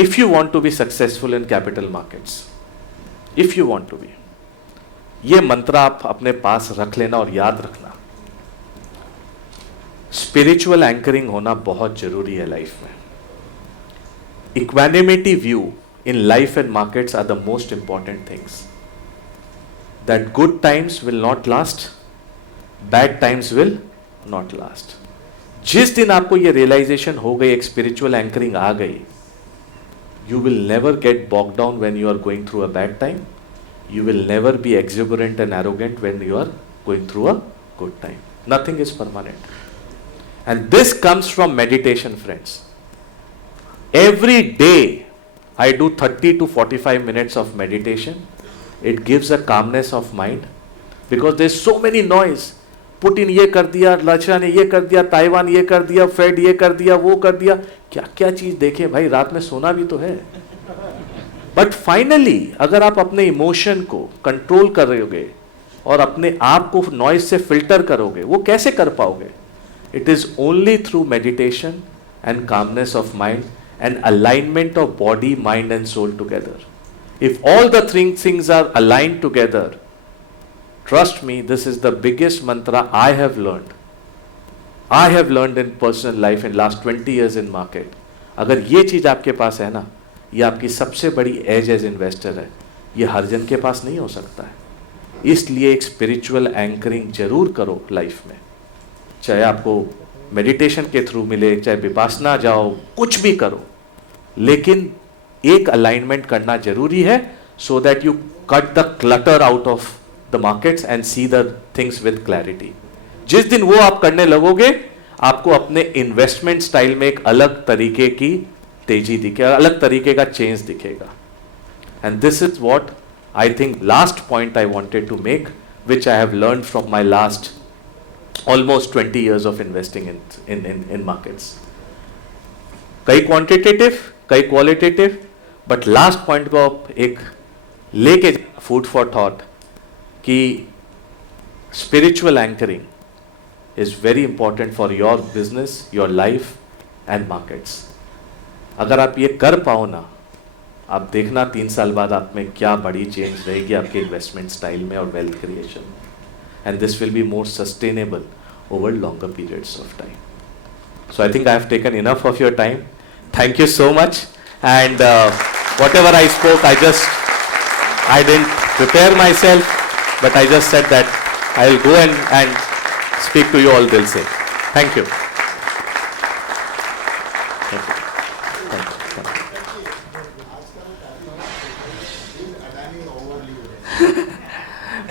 if you want to be successful in capital markets, if you want to be, ये मंत्र आप अपने पास रख लेना और याद रखना, स्पिरिचुअल एंकरिंग होना बहुत जरूरी है लाइफ में. Equanimity view in life and markets are the most important things. That good times will not last, bad times will not last. जिस दिन आपको ये realization हो गई, एक spiritual anchoring आ गई, you will never get bogged down when you are going through a bad time. You will never be exuberant and arrogant when you are going through a good time. Nothing is permanent. And this comes from meditation, friends. Every day I do 30 to 45 minutes of meditation. It gives a calmness of mind because there's so many noise. Putin ये कर दिया, Russia ने ये कर दिया, Taiwan ये कर दिया, फेड ये कर दिया, वो कर दिया, क्या क्या चीज देखें भाई, रात में सोना भी तो है. बट फाइनली अगर आप अपने इमोशन को कंट्रोल करोगे और अपने आप को नॉइज से फिल्टर करोगे, वो कैसे कर पाओगे? It is only through meditation and calmness of mind and alignment of body, mind and soul together. If all the things are aligned together, trust me, this is the biggest mantra I have learned. I have learned in personal life in last 20 years in market. अगर ये चीज आपके पास है ना, ये आपकी सबसे बड़ी एज एज इन्वेस्टर है. ये हर जन के पास नहीं हो सकता है. इसलिए एक स्पिरिचुअल एंकरिंग जरूर करो लाइफ में, चाहे आपको मेडिटेशन के थ्रू मिले, चाहे विपासना जाओ, कुछ भी करो, लेकिन एक अलाइनमेंट करना जरूरी है so that you cut the clutter out of the markets and see the things with clarity. जिस दिन वो आप करने लगोगे, आपको अपने इन्वेस्टमेंट स्टाइल में एक अलग तरीके की तेजी दिखेगा, अलग तरीके का चेंज दिखेगा. And this is what I think last point I wanted to make, which I have learn from my last almost 20 years of investing in markets. कई quantitative, कई qualitative, but last point को आप एक लेके food for thought कि spiritual anchoring is very important for your business, your life and markets. अगर आप ये कर पाओ ना, आप देखना 3 साल बाद आप में क्या बड़ी चेंज रहेगी आपके इन्वेस्टमेंट स्टाइल में और वेल्थ क्रिएशन में. And this will be more sustainable over longer periods of time. So I think I have taken enough of your time. Thank you so much. And whatever I spoke, I didn't prepare myself, but I just said that I will go and speak to you all, Dil se. Thank you.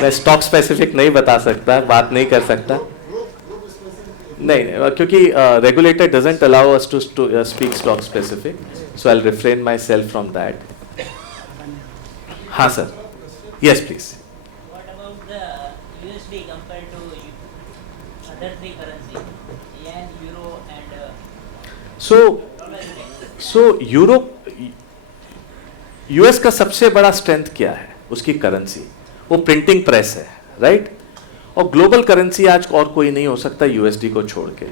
मैं stock specific नहीं बता सकता, बात नहीं कर सकता. नहीं, क्योंकि regulator doesn't allow us to speak stock specific, so I will refrain myself from that. हाँ sir, yes please. What about the USD compared to other three currencies, yen, euro and so Europe, US का सबसे बड़ा strength क्या है? उसकी currency, वो printing press है, right? और ग्लोबल करेंसी आज और कोई नहीं हो सकता यूएसडी को छोड़ के.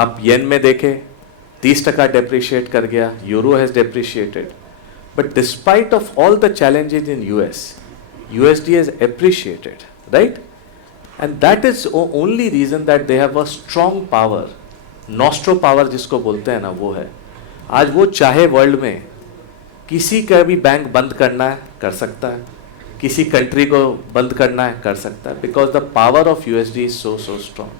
आप येन में देखें 30% डेप्रिशिएट कर गया, euro has depreciated, but despite of all the challenges in US, USD has appreciated, right? And that is only reason that they have a strong power. Nostro power जिसको बोलते हैं ना, वो है. आज वो चाहे वर्ल्ड में किसी का भी बैंक बंद करना है, कर सकता है. किसी कंट्री को बंद करना है, कर सकता है, because the power of USD is so strong.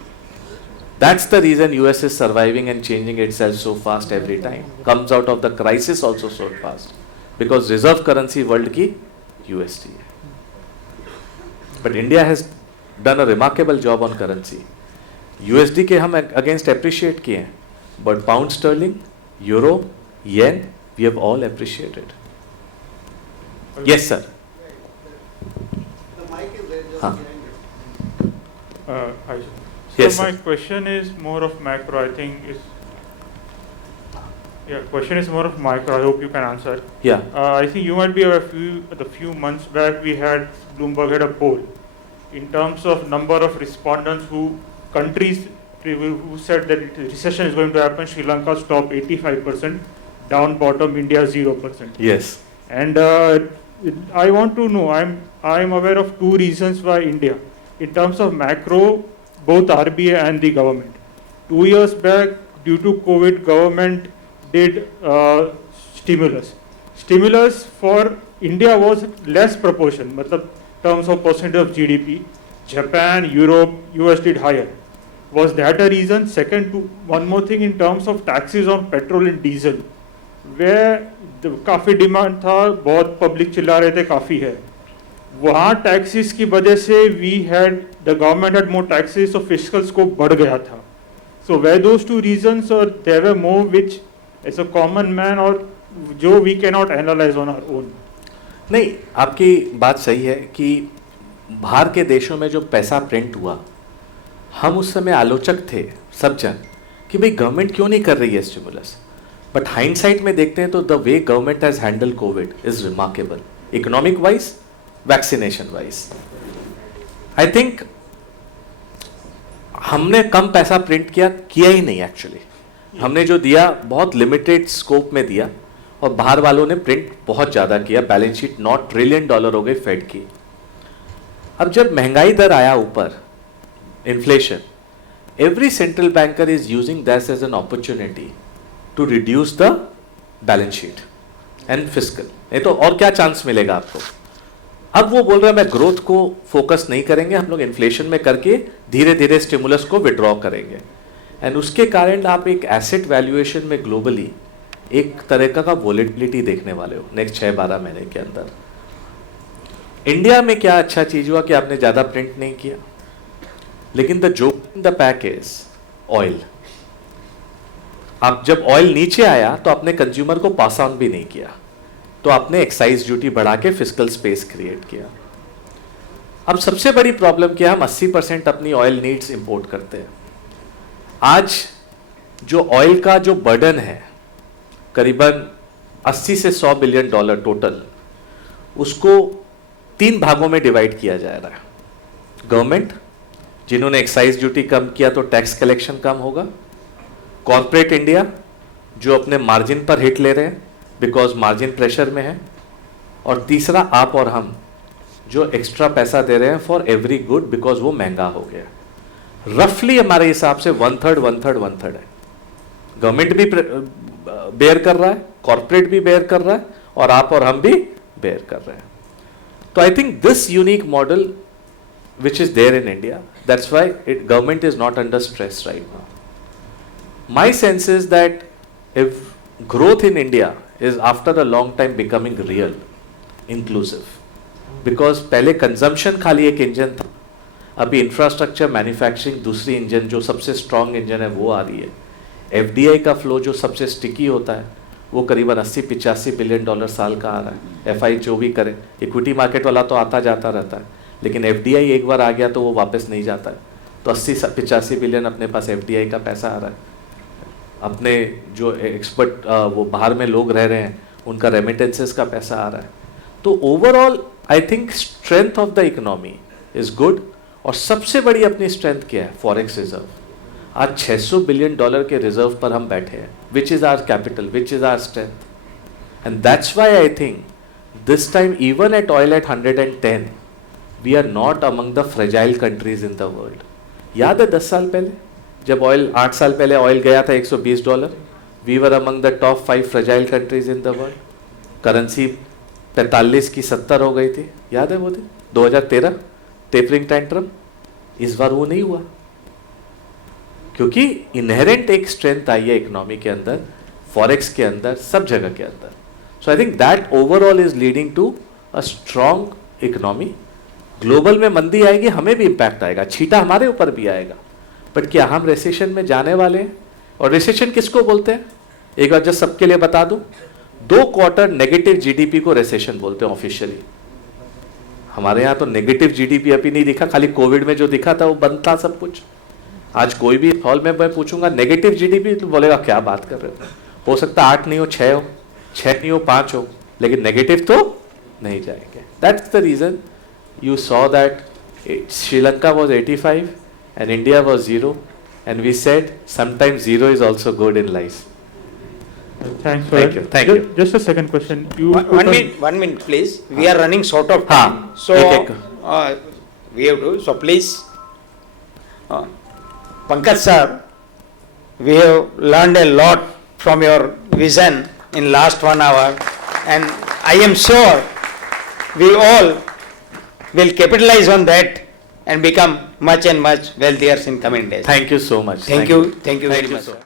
That's the reason US is surviving and changing itself so fast every time, comes out of the crisis also so fast, because reserve currency world की USD है. But India has done a remarkable job on currency. USD के हम against appreciate किए हैं, but pound sterling, euro, yen, we have all appreciated. Yes sir. Hi. So Yes, my sir. question is more of macro. I think is question is more of micro. I hope you can answer. Yeah. I think you might be aware. Few months back, we had Bloomberg had a poll in terms of number of respondents who said that recession is going to happen. Sri Lanka's top 85%, down bottom India 0%. Yes. And I want to know, I'm aware of two reasons why India, in terms of macro, both RBI and the government. 2 years back, due to COVID, government did stimulus. Stimulus for India was less proportion, matlab terms of percentage of GDP. Japan, Europe, US did higher. Was that a reason? Second, one more thing in terms of taxes on petrol and diesel, where काफ़ी demand था, बहुत public चिल्ला रहे थे काफ़ी है, वहाँ taxes की वजह से we had the government had more taxes, so fiscal scope बढ़ गया था. So were those two reasons, or there were more which, as a common man, or जो we cannot analyze on our own? नहीं, आपकी बात सही है कि बाहर के देशों में जो पैसा प्रिंट हुआ, हम उस समय आलोचक थे सब जन कि भाई गवर्नमेंट क्यों नहीं कर रही है स्टिमुलस. बट हाइंडसाइट में देखते हैं तो the way government has handle Covid is remarkable, economic wise, vaccination wise. I think हमने कम पैसा प्रिंट किया ही नहीं. एक्चुअली हमने जो दिया बहुत लिमिटेड स्कोप में दिया और बाहर वालों ने प्रिंट बहुत ज़्यादा किया. बैलेंस शीट $9 ट्रिलियन हो गई फेड की. अब जब महंगाई दर आया ऊपर, inflation, every central banker is using this as an opportunity to reduce the balance sheet and fiscal. नहीं तो और क्या चांस मिलेगा आपको. अब वो बोल रहा है मैं ग्रोथ को फोकस नहीं करेंगे, हम लोग इन्फ्लेशन में करके धीरे धीरे स्टिमुलस को विड्रॉ करेंगे. एंड उसके कारण आप एक एसेट वैल्यूएशन में ग्लोबली एक तरह का वोलेटिलिटी देखने वाले हो नेक्स्ट 6-12 महीने के अंदर. इंडिया में क्या अच्छा चीज हुआ कि आपने ज्यादा प्रिंट नहीं किया, लेकिन the joke in the pack is oil. अब जब ऑयल नीचे आया तो आपने कंज्यूमर को पास ऑन भी नहीं किया, तो आपने एक्साइज ड्यूटी बढ़ा के फिस्कल स्पेस क्रिएट किया. अब सबसे बड़ी प्रॉब्लम क्या है, हम 80% अपनी ऑयल नीड्स इंपोर्ट करते हैं. आज जो ऑयल का जो बर्डन है करीबन 80 से $100 बिलियन टोटल, उसको 3 भागों में डिवाइड किया जा रहा है. गवर्नमेंट, जिन्होंने एक्साइज ड्यूटी कम किया तो टैक्स कलेक्शन कम होगा. कॉर्पोरेट इंडिया, जो अपने मार्जिन पर हिट ले रहे हैं बिकॉज मार्जिन प्रेशर में है. और तीसरा आप और हम, जो एक्स्ट्रा पैसा दे रहे हैं फॉर एवरी गुड बिकॉज वो महंगा हो गया. रफली हमारे हिसाब से 1/3 है. गवर्नमेंट भी बेयर कर रहा है, कॉर्पोरेट भी बेयर कर रहा है, और आप और हम भी बेयर कर रहे हैं. तो I think this unique model which is there in India, that's why government is not under stress right now. My sense is that if growth in India is after a long time becoming real, inclusive, because पहले consumption खाली एक engine था, अभी infrastructure, manufacturing दूसरी engine जो सबसे strong engine है वो आ रही है. FDI का फ्लो जो सबसे स्टिकी होता है वो करीबन 80-85 बिलियन डॉलर साल का आ रहा है. FI जो भी करे, इक्विटी मार्केट वाला तो आता जाता रहता है, लेकिन FDI एक बार आ गया तो वो वापस नहीं जाता है. तो 80-85 बिलियन अपने पास FDI का पैसा आ रहा है. अपने जो एक्सपर्ट वो बाहर में लोग रह रहे हैं उनका रेमिटेंसेस का पैसा आ रहा है. तो overall I think strength of the economy is good. और सबसे बड़ी अपनी स्ट्रेंथ क्या है, फॉरेक्स रिजर्व. आज $600 बिलियन के रिजर्व पर हम बैठे हैं, which is our capital, which is our strength. And that's why I think this time even at oil at 110 we are not among the fragile countries in the world. याद है 10 साल पहले जब ऑयल, 8 साल पहले ऑयल गया था $120, we were among the top 5 fragile countries in the world. Currency 45 की 70 हो गई थी, याद है वो दिन 2013 टेपरिंग टेंट्रम. इस बार वो नहीं हुआ क्योंकि इनहेरेंट एक स्ट्रेंथ आई है इकोनॉमी के अंदर, फॉरेक्स के अंदर, सब जगह के अंदर. So I think that overall is leading to a strong economy. Global में मंदी आएगी, हमें भी इम्पैक्ट आएगा, छीटा हमारे ऊपर भी आएगा. बट क्या हम रिसेशन में जाने वाले हैं? और रिसेशन किसको बोलते हैं, एक बार जस्ट सबके लिए बता दूं, 2 क्वार्टर नेगेटिव जीडीपी को रिसेशन बोलते हैं ऑफिशियली. हमारे यहाँ तो नेगेटिव जीडीपी अभी नहीं दिखा, खाली कोविड में जो दिखा था वो बंद था सब कुछ. आज कोई भी हॉल में मैं पूछूंगा नेगेटिव जीडीपी तो बोलेगा क्या बात कर रहे हो सकता 8 नहीं हो, 6 हो, 6 नहीं हो, 5 हो, लेकिन नेगेटिव तो नहीं जाएंगे. That's the reason you saw that Sri Lanka was 85 and India was 0, and we said sometimes 0 is also good in life. Thanks for Thank you. Thank you. Just a second question. One minute, please. We are running short of time. So we have to. So please, Pankaj sir, we have learned a lot from your vision in last 1 hour, and I am sure we all will capitalize on that and become much and much wealthier in coming days. Thank you so much. Thank you very much. Sir.